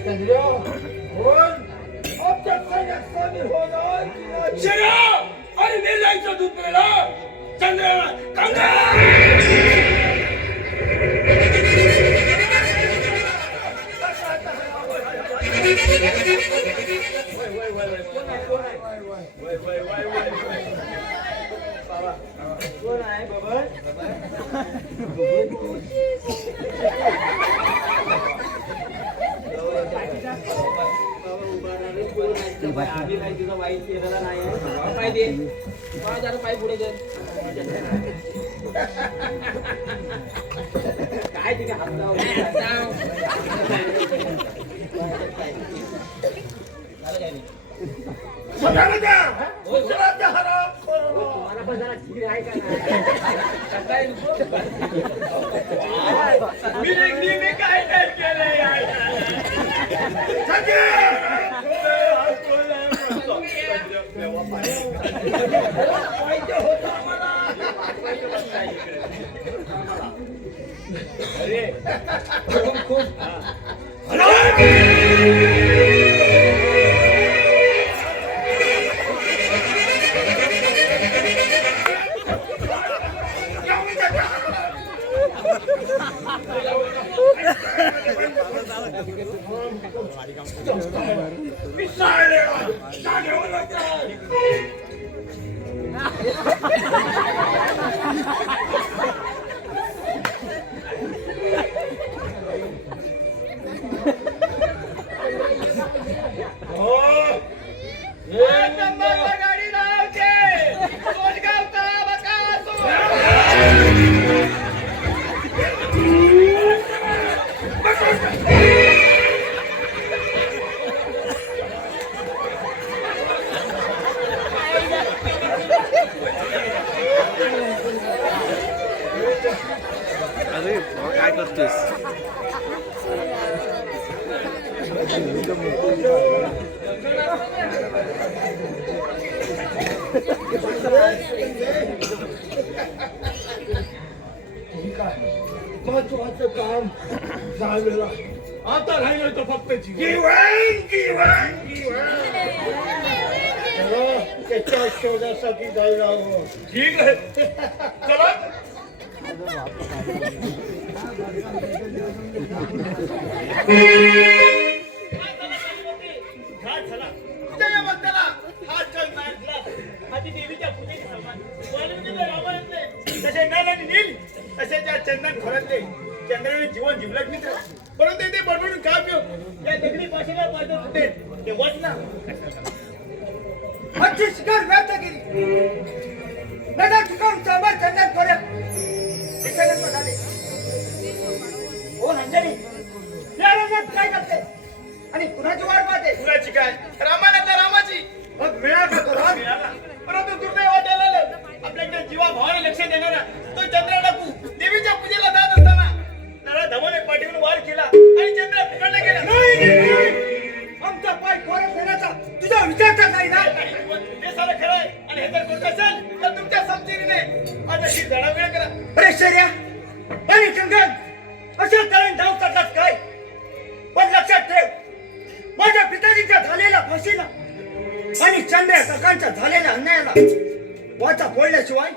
चंद्र बोल आमच्या सैन्यात सामील होणार की नाही? शेरा आणि मेलाईचं दूध प्यायला चंद्राला कंगा कोण आहे बाबा आम्ही काही तुझं वाईट केलेलं नाही पाय दे जरा पाय पुढे दे काय तिथे हात लाव सगळ्यांना द्या सगळ्यांना हराम करू. तुम्हाला पण जरा ठीक आहे का नाही मी काय नाही केलंय पाहिजे होतं आम्हाला. गाडी लावते सोनगावचा बकासूर. काय करतोस महत्वाचं काम झालेलं आहे. आता राहिलं तर फक्त जीवन जीवन जीवन चला, त्याच्या शोधासाठी जायला हवं. ठीक आहे चला घाट झाला. तुझ्या या भक्ताला हात चल नाही दिला. आधी देवीच्या पूजेची सन्मान. वाल्मिकीचे रामायणातले जसे नल आणि नील तसे त्या चंदन खोऱ्यातले चंद्राने जीवन जिवलक मित्र. परंतु ते बडबडून काय उपयोग? या दगडी पाशीला पाहिजे कुठे ते वच ना. अच्छी शिकार व्यक्त केली. नगर ठिकाण समोर चंदन खोऱ्यात विसर्जन झाले. हो अंजनी या रंगात काय करते आणि कुणाची वाट पाहते? कुणाची काय? रामायणातल्या रामाची. मग मिळाला का तो राम? मिळाला. परंतु दुर्दैव वाटायला आलं. आपल्याकडे जीवा भावाने लक्ष देणारा आमचा पाय खोऱ्यात नेण्याचा तुझा विचार तर नाही ना? हे सारं खरं आहे आणि हे जर खोटं असेल तर तुमच्या समजुतीने माझ्याशी जडावेळ करा. अरे शर्या आणि चंदन अशा तळण धाव करतात काय? पण लक्षात ठेव, माझ्या पिताजीच्या झालेल्या फाशीला आणि चंद्या काकांच्या झालेल्या अन्यायाला वाचा फोडल्याशिवाय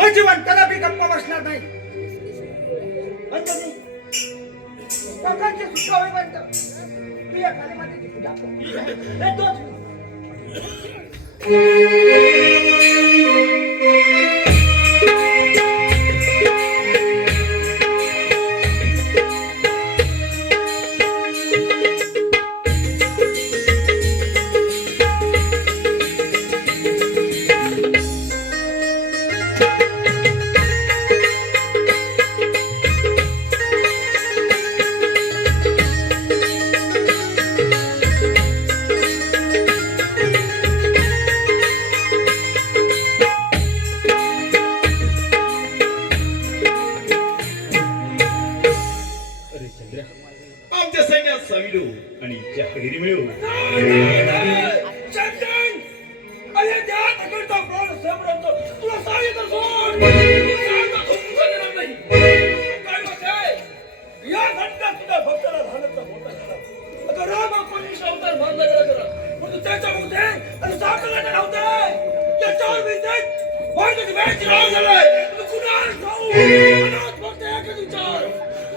हे जीवन कदापि गप्पा बसणार नाही. अंजनी, काकांचे सुखावे बनत तुझ्या कालीमातेची पूजा कर. हे तोच. आमच्या सैन्यात सामील हो आणि जहागिरी मिळवू. चंदन अरे त्या दगडचा प्राण समरतो तुला सांगितलं सोड सांगा तुमचं देणार नाही. काय म्हणताय या घटना तुझ्या भक्ताला घालतचा मोठा झाला. आता राम आपण अवतार मानला गेला जरा पण त्याच्या होते आणि साखरला नव्हते त्याच्यावर मी देत वाईट वेळची राव झालाय तू कुणाल जाऊ अनाथ भक्त एकच विचार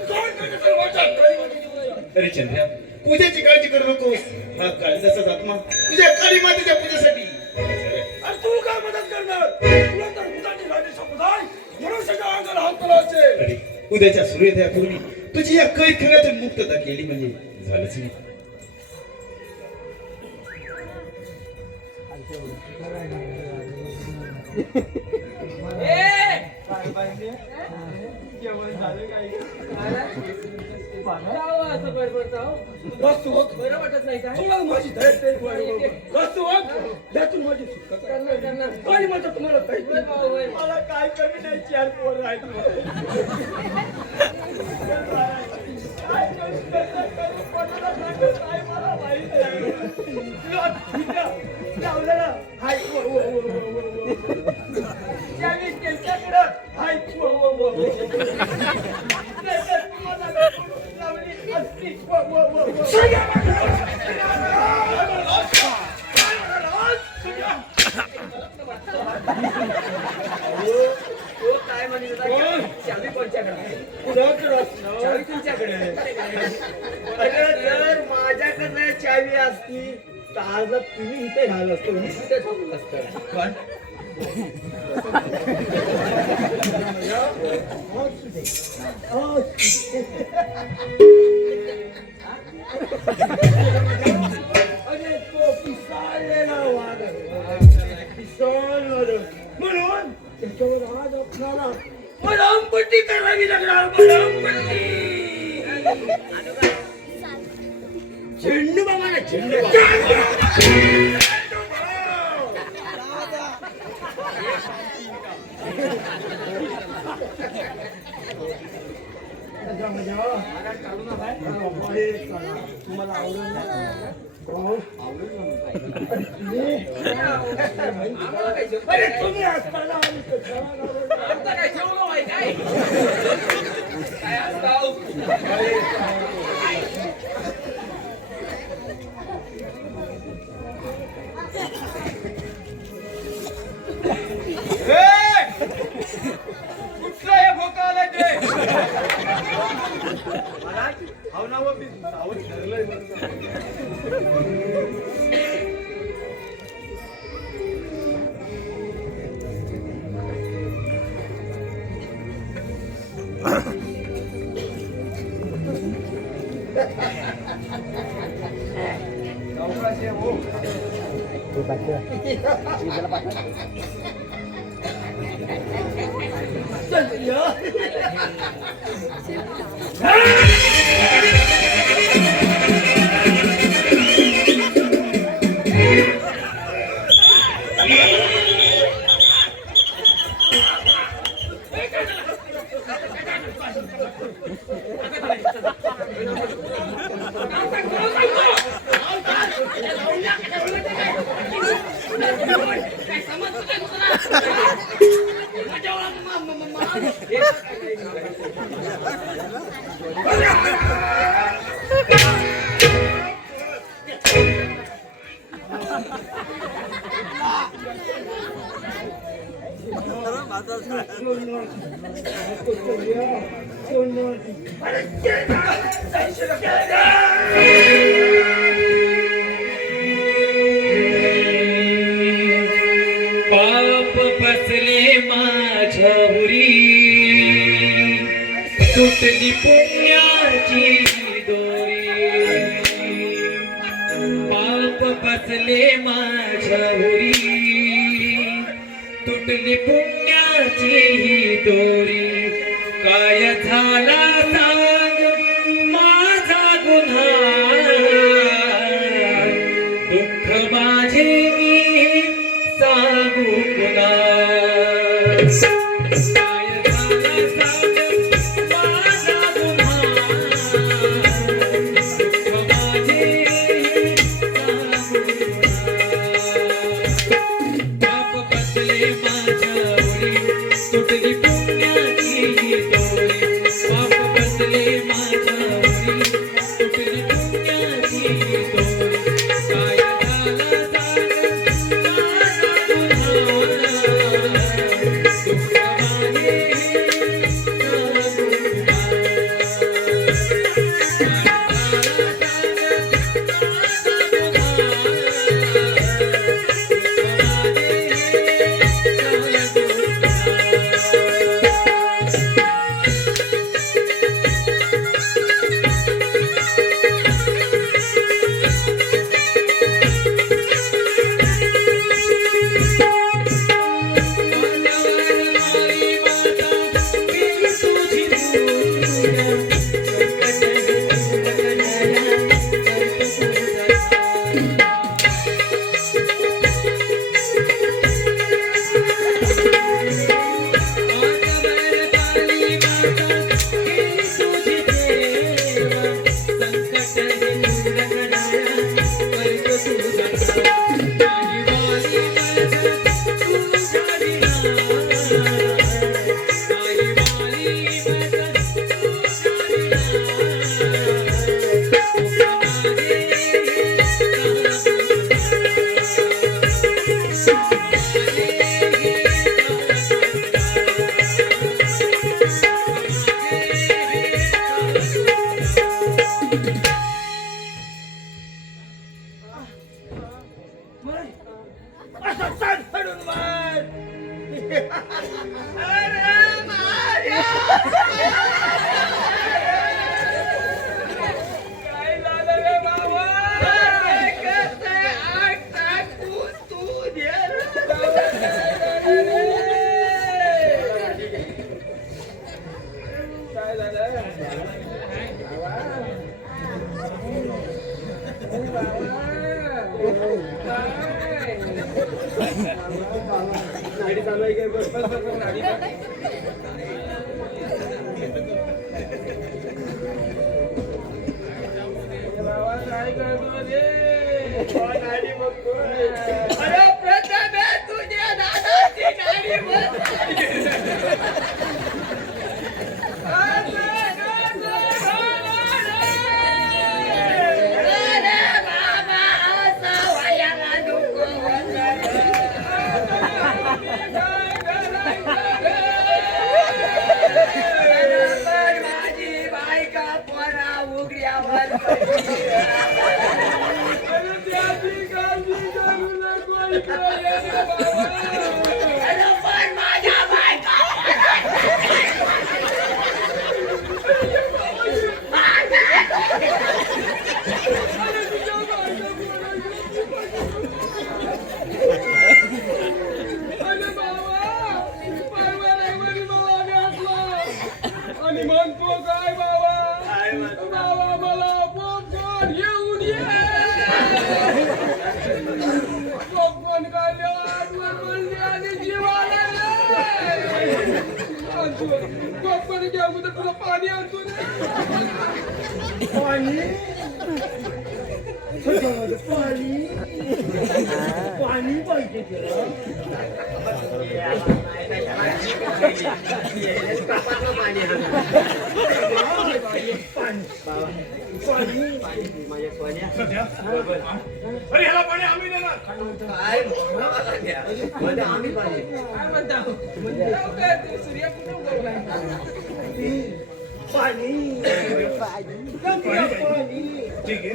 कोण करते वाचा काही अरे चंद्या, पूजेची काळजी करू नकोस. हा कालिदासाचा आत्मा तुझ्या काली मातेच्या पूजेसाठी. अरे तू काय मदत करणार तुला तर भूताची राणी समुदाय मनुष्याच्या अंगाला हात लावायचे. अरे उद्याच्या सूर्योदयापूर्वी तुझी या कैद खाण्यातून मुक्तता केली म्हणजे झालंच नाही. बरं वाटत नाही का तुम्हाला माझी यातून माझी सुटका करणार आणि माझं तुम्हाला काही मला काय कमी नाही, 4 पोरं आहेत. काय कमी करू, कोणाला सांगू, काय मला माहित नाही. लावलं ना. हाय, त्यावेळी त्यांच्याकडं हाय, नाहीतर तुम्हाला लावली असती. काय म्हणत चावी कोणच्याकडे चावी तुमच्याकडे जर माझ्याकडे चावी असती तर आज तुम्ही इथे राहिलं असतो मी तिथे थांबलं असतं. अरे तो पिसाळलेला वाघ पिसाळवर म्हणून त्याच्यावर आज आपल्याला मलमपट्टी करावी लागणार. मलमपट्टी झेंडू बाबा ना झेंडू तुम्हाला आवडेल अरे तुम्ही असताना आता काय जेवलो आहे काय काय असताव कुठलं हे भोका आलं ते काय पाप बसले माझ्यावरी तुटली पुण्याची दोरी पाप बसले माझ्यावरी तुटली पुण्याची दोरी काय झाला सांग माझा गुन्हा दुःख माझे मी सांगू कुणा काय झाला सांग माझा गुन्हा दुःख माझे सांगू कुणा पाप बसले माझ्यावरी तुटली पुण्याची दोरी पाप बसले माझ्यावरी तुटली पुण्याची दोरी काय झाला सांग माझा गुन्हा दुःख माझे असं तडफडून मार. अरे मार्या. काय झालं रे बाबा? अरे कसं आग टाकून तू दे काय झालं? गाडी चालू आहे काय? बस बस बस बस, गाडी बस. बाबा काय करतो रे? गाडी बघतोय. अरे प्रथम तुझ्या दादाची गाडी बघ. आणि म्हणतो काय बाबा? बाबा मला पॉपकॉर्न येऊन ये. पॉपकॉर्न खाल्ले, आठवण बनली आणि जीवाला ये. आणतो. पॉपकॉर्न घ्या म्हणजे तुला पाणी आणतो ना. पाणी त्याच्यामध्ये पाणी पाणी पाहिजे त्याला. अरे ह्याला पाणी आम्ही देणार. आम्ही पाणी काय म्हणता लवकर, ते सूर्य कुठे उगवलाय? पाणी पाणी ठीक आहे.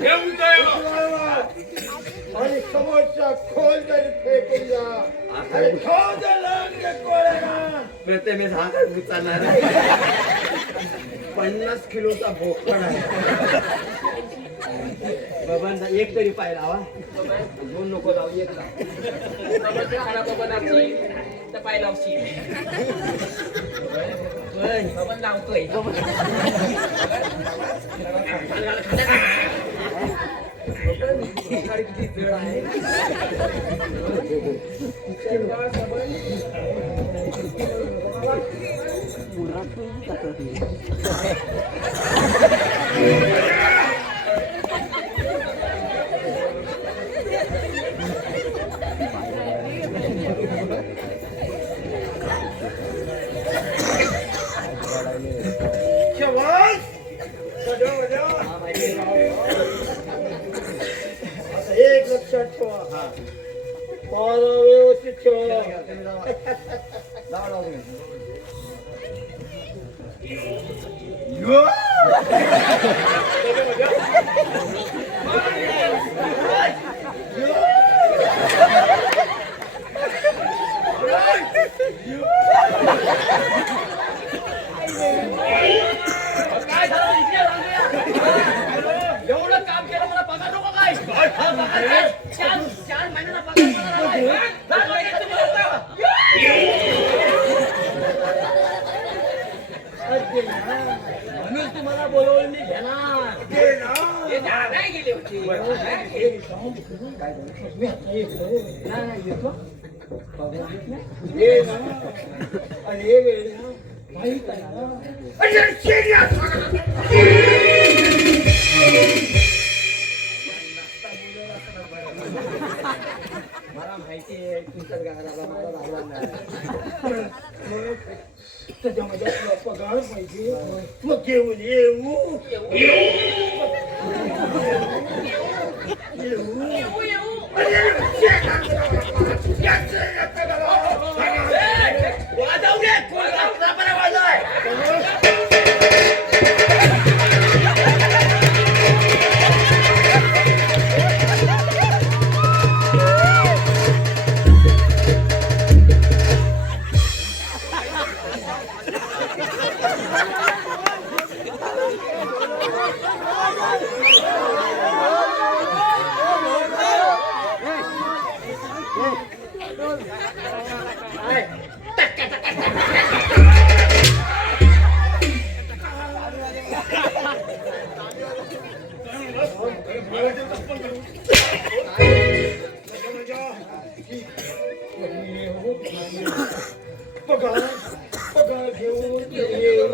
हे उंचाय बा. आणि समोरच्या खोल तरी फेकून जा. अरे खोल मी झाकण उचलणार 50 किलोचा भोकड आहे. बाबांना एक तरी पाय लावा. दोन नको लावू, एक लाव. पाय लावशील बबन लावतोय. किती जड आहे. एक लक्षात ठेवा. पाला व्यवस्थित ठेवा. एवढं काम केलं मला पगार नको काय? चार महिन्याचा पगार म्हणून तुम्हाला बोलवून मी घेणार. नाही गेले होते. आणि हे वेळ माहीत आहे ना. मला माहिती आहे तुमच्याच घराला मला राहणार नाही. त्याच्यामध्ये आपला पगार पाहिजे. मग घेऊन येऊ. पगार पगार घेऊन येऊ.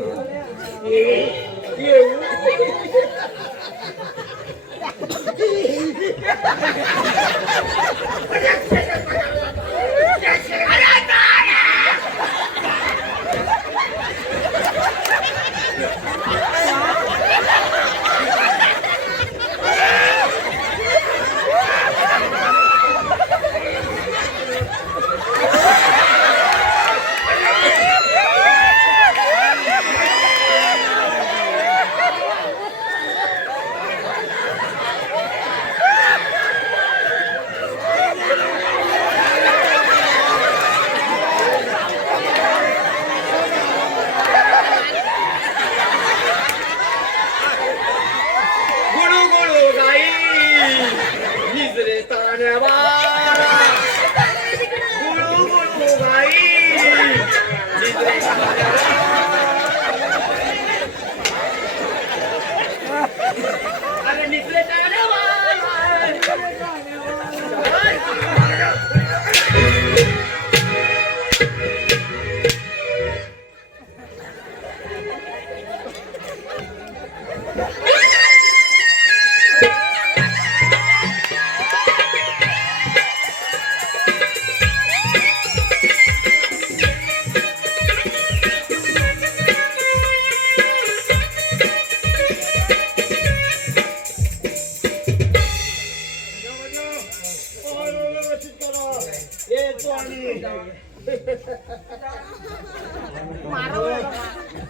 येतो आणि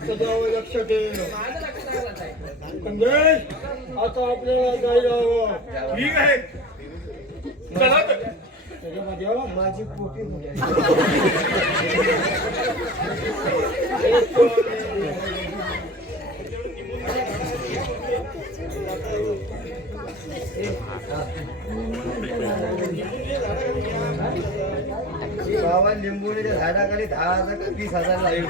सगळं लक्ष ठेव. म्हणजे आता आपल्याला जायला हवं. ठीक आहे चला तर. त्याच्यामध्ये माझी पोटी होती. बाबा लिंबोणीच्या झाडाखाली 10,000 का 20,000 लाईट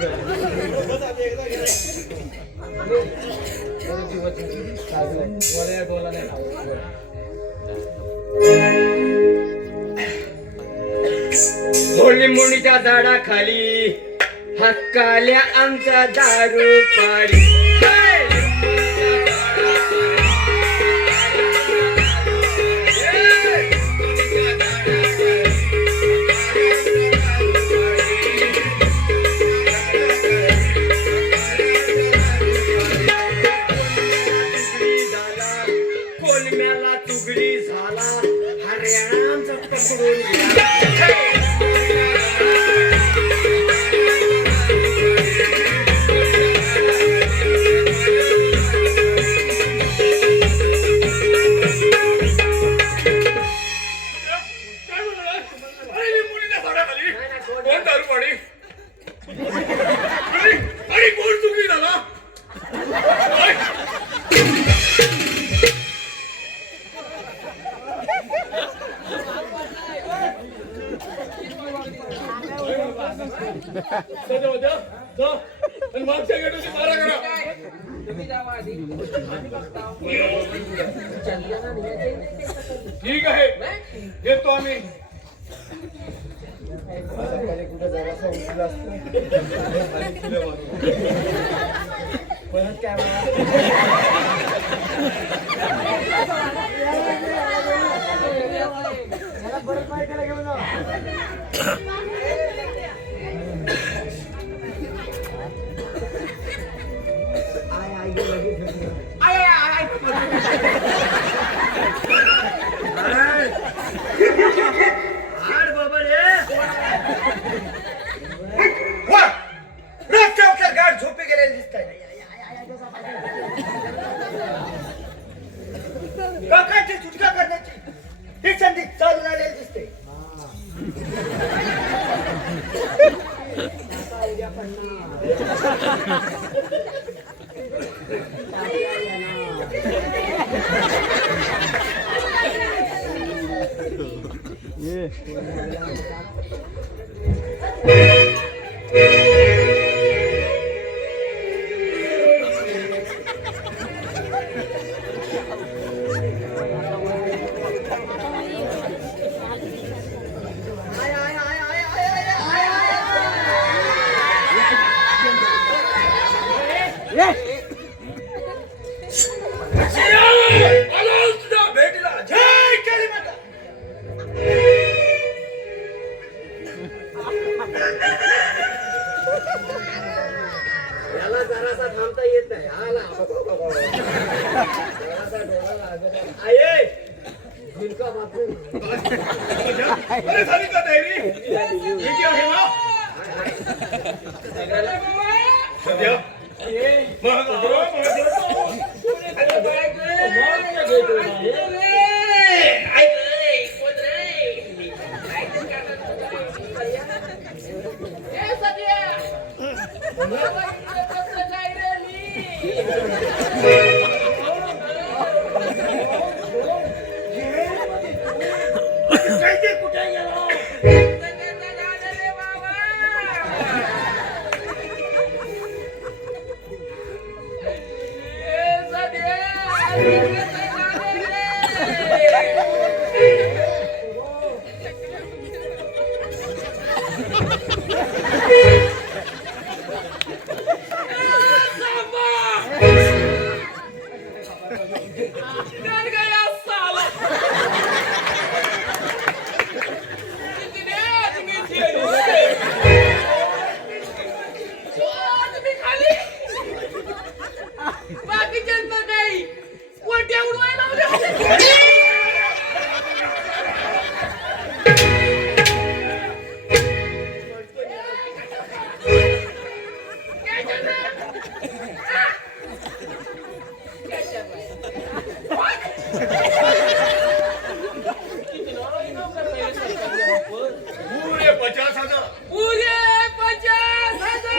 लिंबोणीच्या झाडाखाली हक्काल्या आमचा दारू पाडी. कोलम्याला तुगडी झाला हरियाणा आमचा पकडून गेला. काय म्हणाला? अरे लिंबोणीच्या झाडाखाली कोण दारू पाडी आणि कोण चुकी झाला? मागच्या गेटवरती मारा करा. ठीक आहे येतो आम्ही. कुठे जरासा उठला असतो परत काय परत काय करायला घेऊन रस्त्यावर गाड झोपे गेलेले दिसत आहे. काकाची सुटका करण्याची ही संधी चालून आलेली दिसते. भेटला जय काली माता. याला जरासा थांबता येत नाही आला जरासा डोळा लागत आहे झुलका मात्र अरे झाली का तयारी? भेटी आहे ना सध्या कुठे गेला? डर गया साला. इतने आदमी थे तो आदमी खाली बाकीच्यांना काही कोट्या उडवायला लावल्या. पूरे 50,000. पूरे 50,000.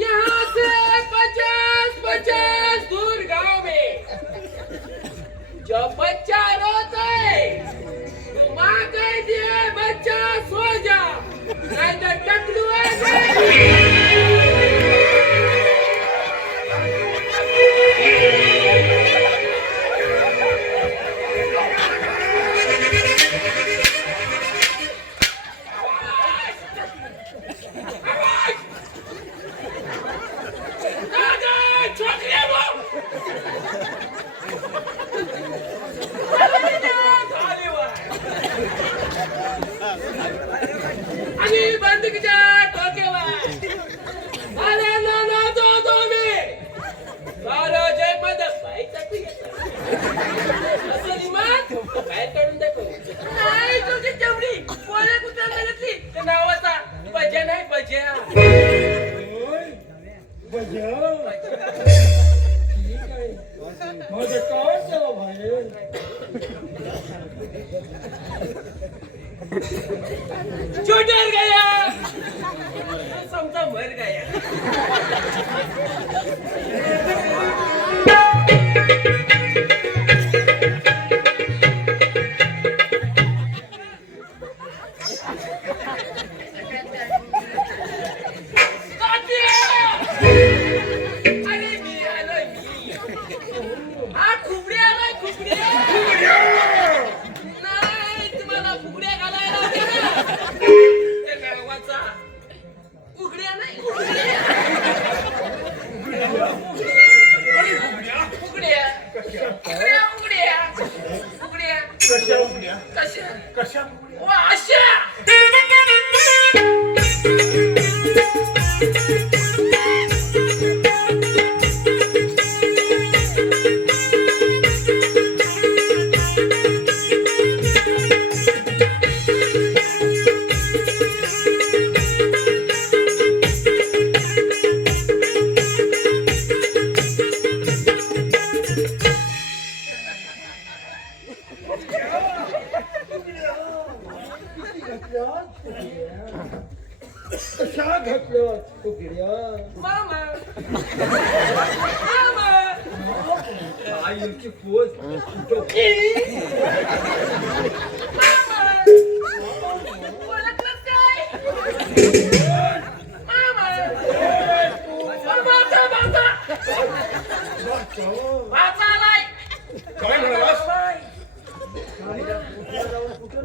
यहाँ से 50 दूर गांव में जब बच्चा रोता है तो माँ कहती है बच्चा सो जा, नहीं तो टकलू आणि बंदुकीच्या टोक्यावर अरे ना तो मी सारा जय मदत बाईचा असं निमात बाहेर काढून दाखव. नाही तुझी चमडी कोण्या कुत्र्या सांगितली त्या नावाचा बजा नाही बजा. माझं काय सेवा भाई जो डर गया समजा मर गया. अरे मी आलोय मी. हा खुबड्या आलाय खुबड्या. नाही तुम्हाला फुगड्या घालायला होत्या ना त्या गावाचा उघड्या नाही उघड्या. उघड्या उघड्या उघड्या उघड्या कशा वा अशा. कशा घातलं फुगड्या मामा मामा आईची पोच मामा ओळखलं काय मामा बाचा बाचा आलाय. काय म्हणालास?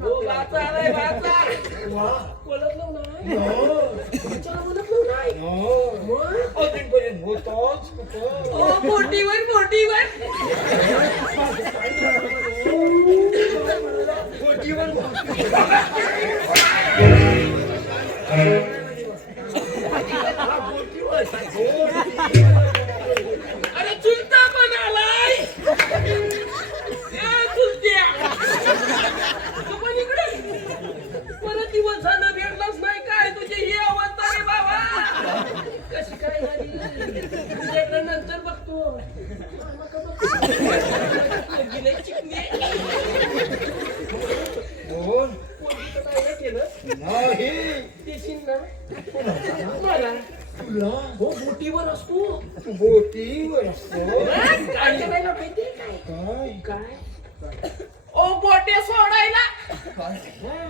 हो बाचा आलाय बाचा. ओळखलं नाही बाचाला ओळखलं नाही. अजूनपर्यंत होताच कुठं ओ बोटीवर बोटीवर अरे चुलता पण आलाय. या चुलत्या तू पण इकडे परत दिवस झालं भेटलाच नाही काय तुझी ही अवस्था रे बाबा. कशी काय झाली तुझ्याकडे नंतर बघतो. गेले चिकणे कोण पोटी तर काय केलं नाही देशील ना मला. तुला हो बोटीवर असतो. बोटीवर असतो काय करायला माहिती काय काय काय ओ बोट्या सोडायला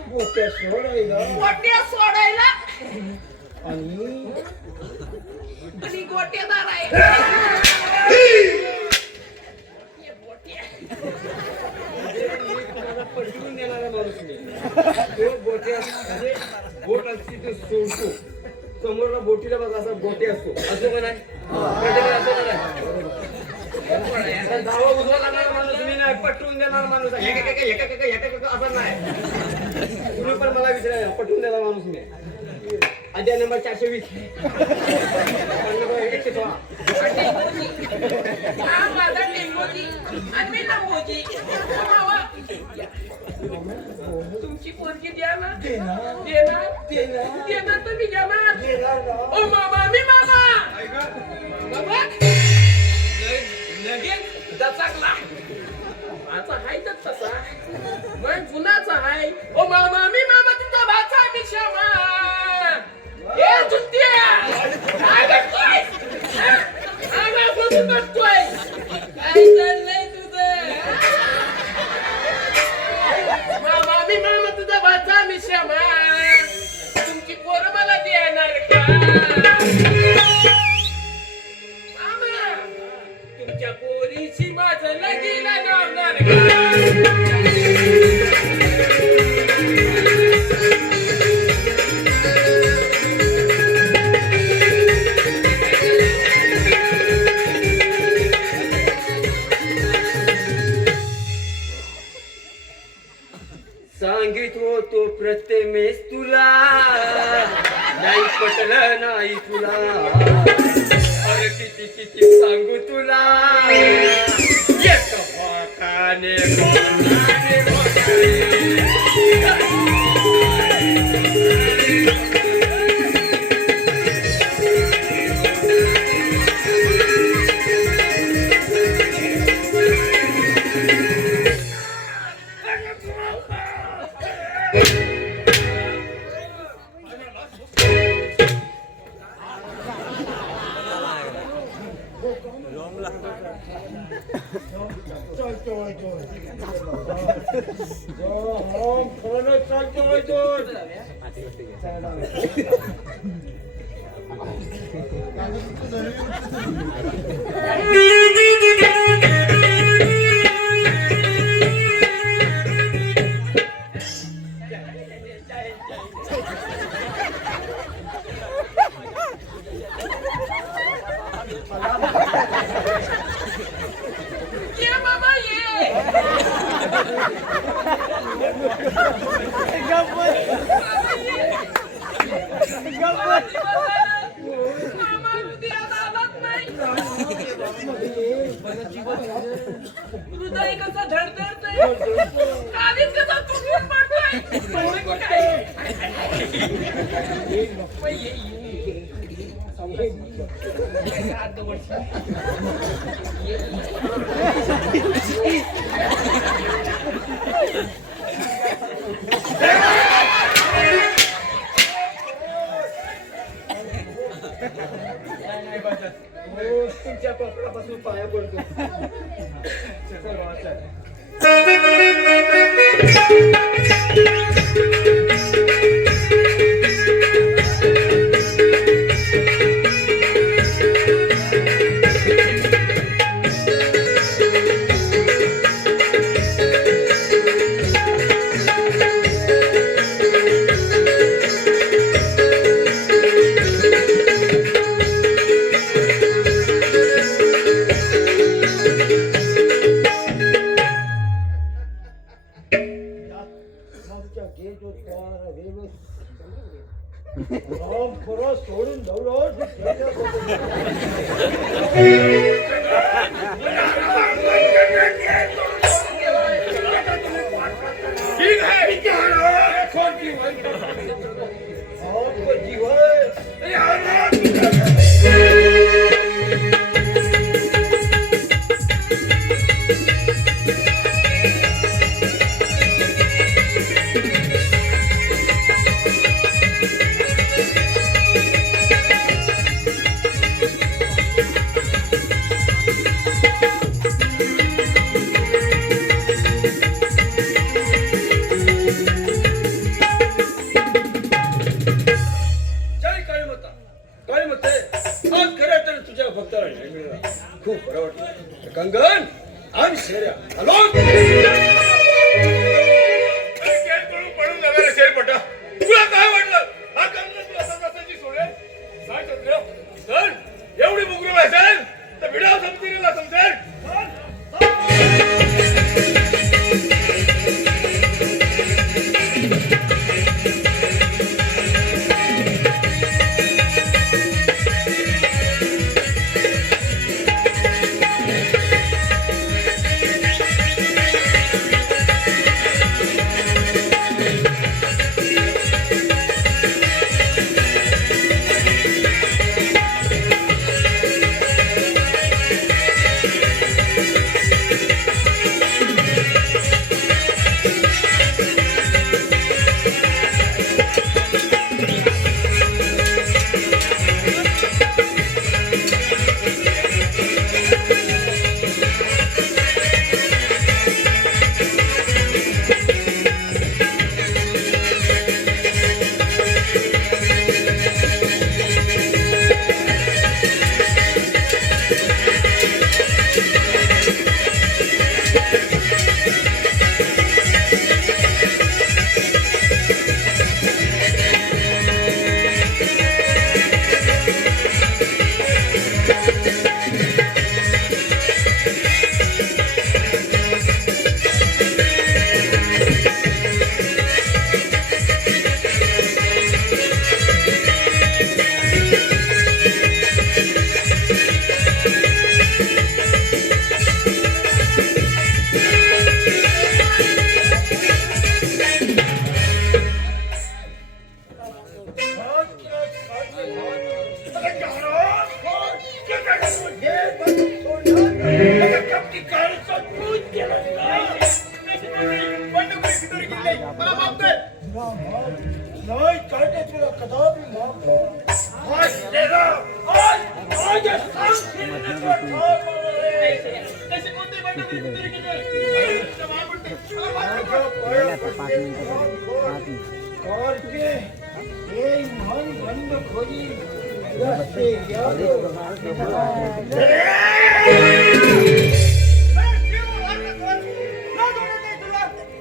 बोट्या सोडायला बोट्या सोडायला आणि आणि गोट्यादार आहे. हे बोट्या पटवून देणारा माणूस मी तो बोट्या म्हणजे बोट असते ते सोडतो समोरला बोटीला बघा असा गोटे असतो असो का नाही असो का नाही दावा उजवा लागणारा माणूस मी नाही, पटवून देणारा माणूस आहे. असं नाही. तुम्ही पण मला विचारा, पटवून देणारा माणूस मी. अध्याय नंबर 420. 116. हा माझा टेंगोजी आणि मी नंबोजी. तुमची पोरगी द्या ना. देणार तुम्ही देणार. ओ मामा मी मामा. बाबा लगेच दचाकला. माझा हाय तर तसा मग कुणाचा हाय. ओ मामा मी मामा तुमचा भाचा मी श्यामा. ए चुत्या काय करतोय. आम्हा बोलू करतोय. काय चाललंय तुझं. मामा मी मामा तुझा भाचा मी श्यामा. तुमची पोरं मला देणार का. मामा तुमच्या पोरीशी माझं लगीला लावणार का. सांगितलो तो प्रथमेश तुला, नाही पटलं नाही तुला. अरे किती किती सांगू तुला. एक भाकाने भाकाने भाकाने. ये मामा ये. मामा उद्या आलाच नाही. हृदय कसं धडधडतंय. कालीच कसा तुटून पडतोय. तुमच्या पत्रापासून पाया पडतो. सोडून ठीक है खूप बरं वाटलं. कंगन आणि शेऱ्या हॅलो पडून जाणार शेरपटा. तुला काय वाटलं हा कंगन तुला सदाची सोडेल. काय चंद्र सर एवढी बुगरू असेल तर भिडाव समजेल समजेल. ठिकाणचं तूच केलं बंडखोरी फितुरी केली नाही. मला माफ कर. नाही काय ते तुला कदापि माफ आज तेरा आज माझ्या सांगशील तुला ठार मारणार आहे. तशी कोणती बंडखोरी फितुरी केली नाही. मला माफ करते. मला माफ कर. माझ्या पाया पडते कारण हे मन बंडखोरी रस्ते याद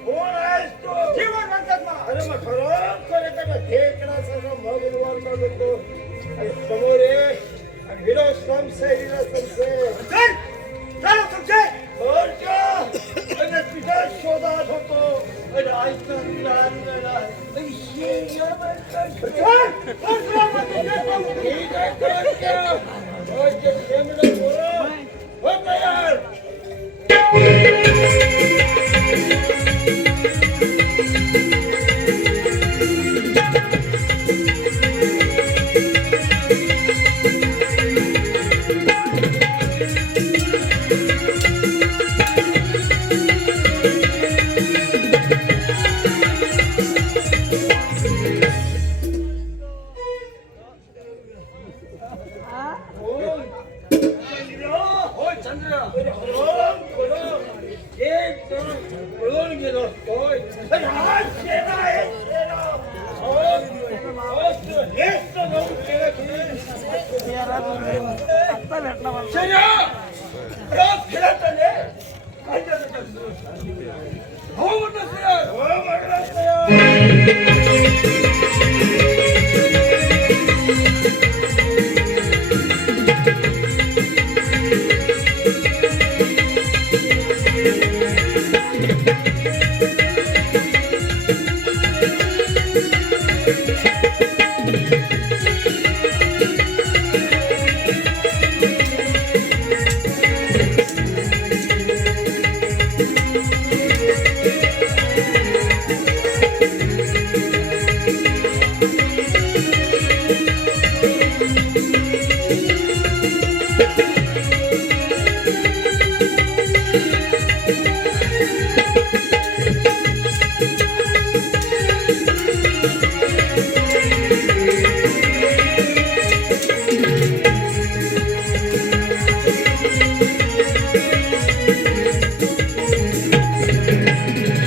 कोण आहेस तू? जीवन म्हणतात ना. अरे मग खरोखर एखादा ढेकणासारखा मगन वारला जातो आणि समोर ये आणि हिरो समशेरीला समशे चल. चालू तुमचे. आणि तुझ्या शोधात होतो आणि ऐकत लागला आणि शेया म्हणतात ठीक आहे कर क्या ते शेमडं पोरं हो तयार होय चंद्र पळून गेलो होय आणि आज सेना आहे सेना हेच तर जाऊन केलं की शर्या रोज फिरत आले काय झालं हो म्हणलं श्रेया. हो म्हणलं तयार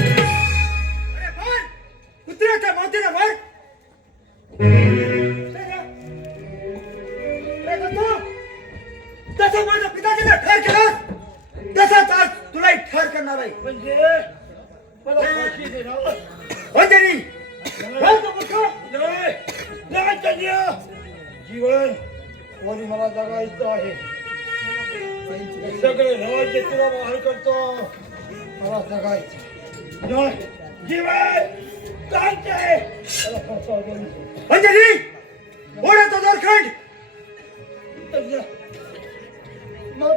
अरे मार. कुत्र्याच्या मावतीला मार. तसं माझ्या पिताजीला ठार केलं तसाच आज तुलाही ठार करणार आहे. म्हणजे मला फाशी देणार अंजनी. नाही चंद्या जीवन कोणी मला जगायचं आहे सगळे राज्य तुला बाहेर करतो मला जगायचं नाही जीवन चालते मला फसवा देऊ नको. अंजनी. ओढा तो दोरखंड. मग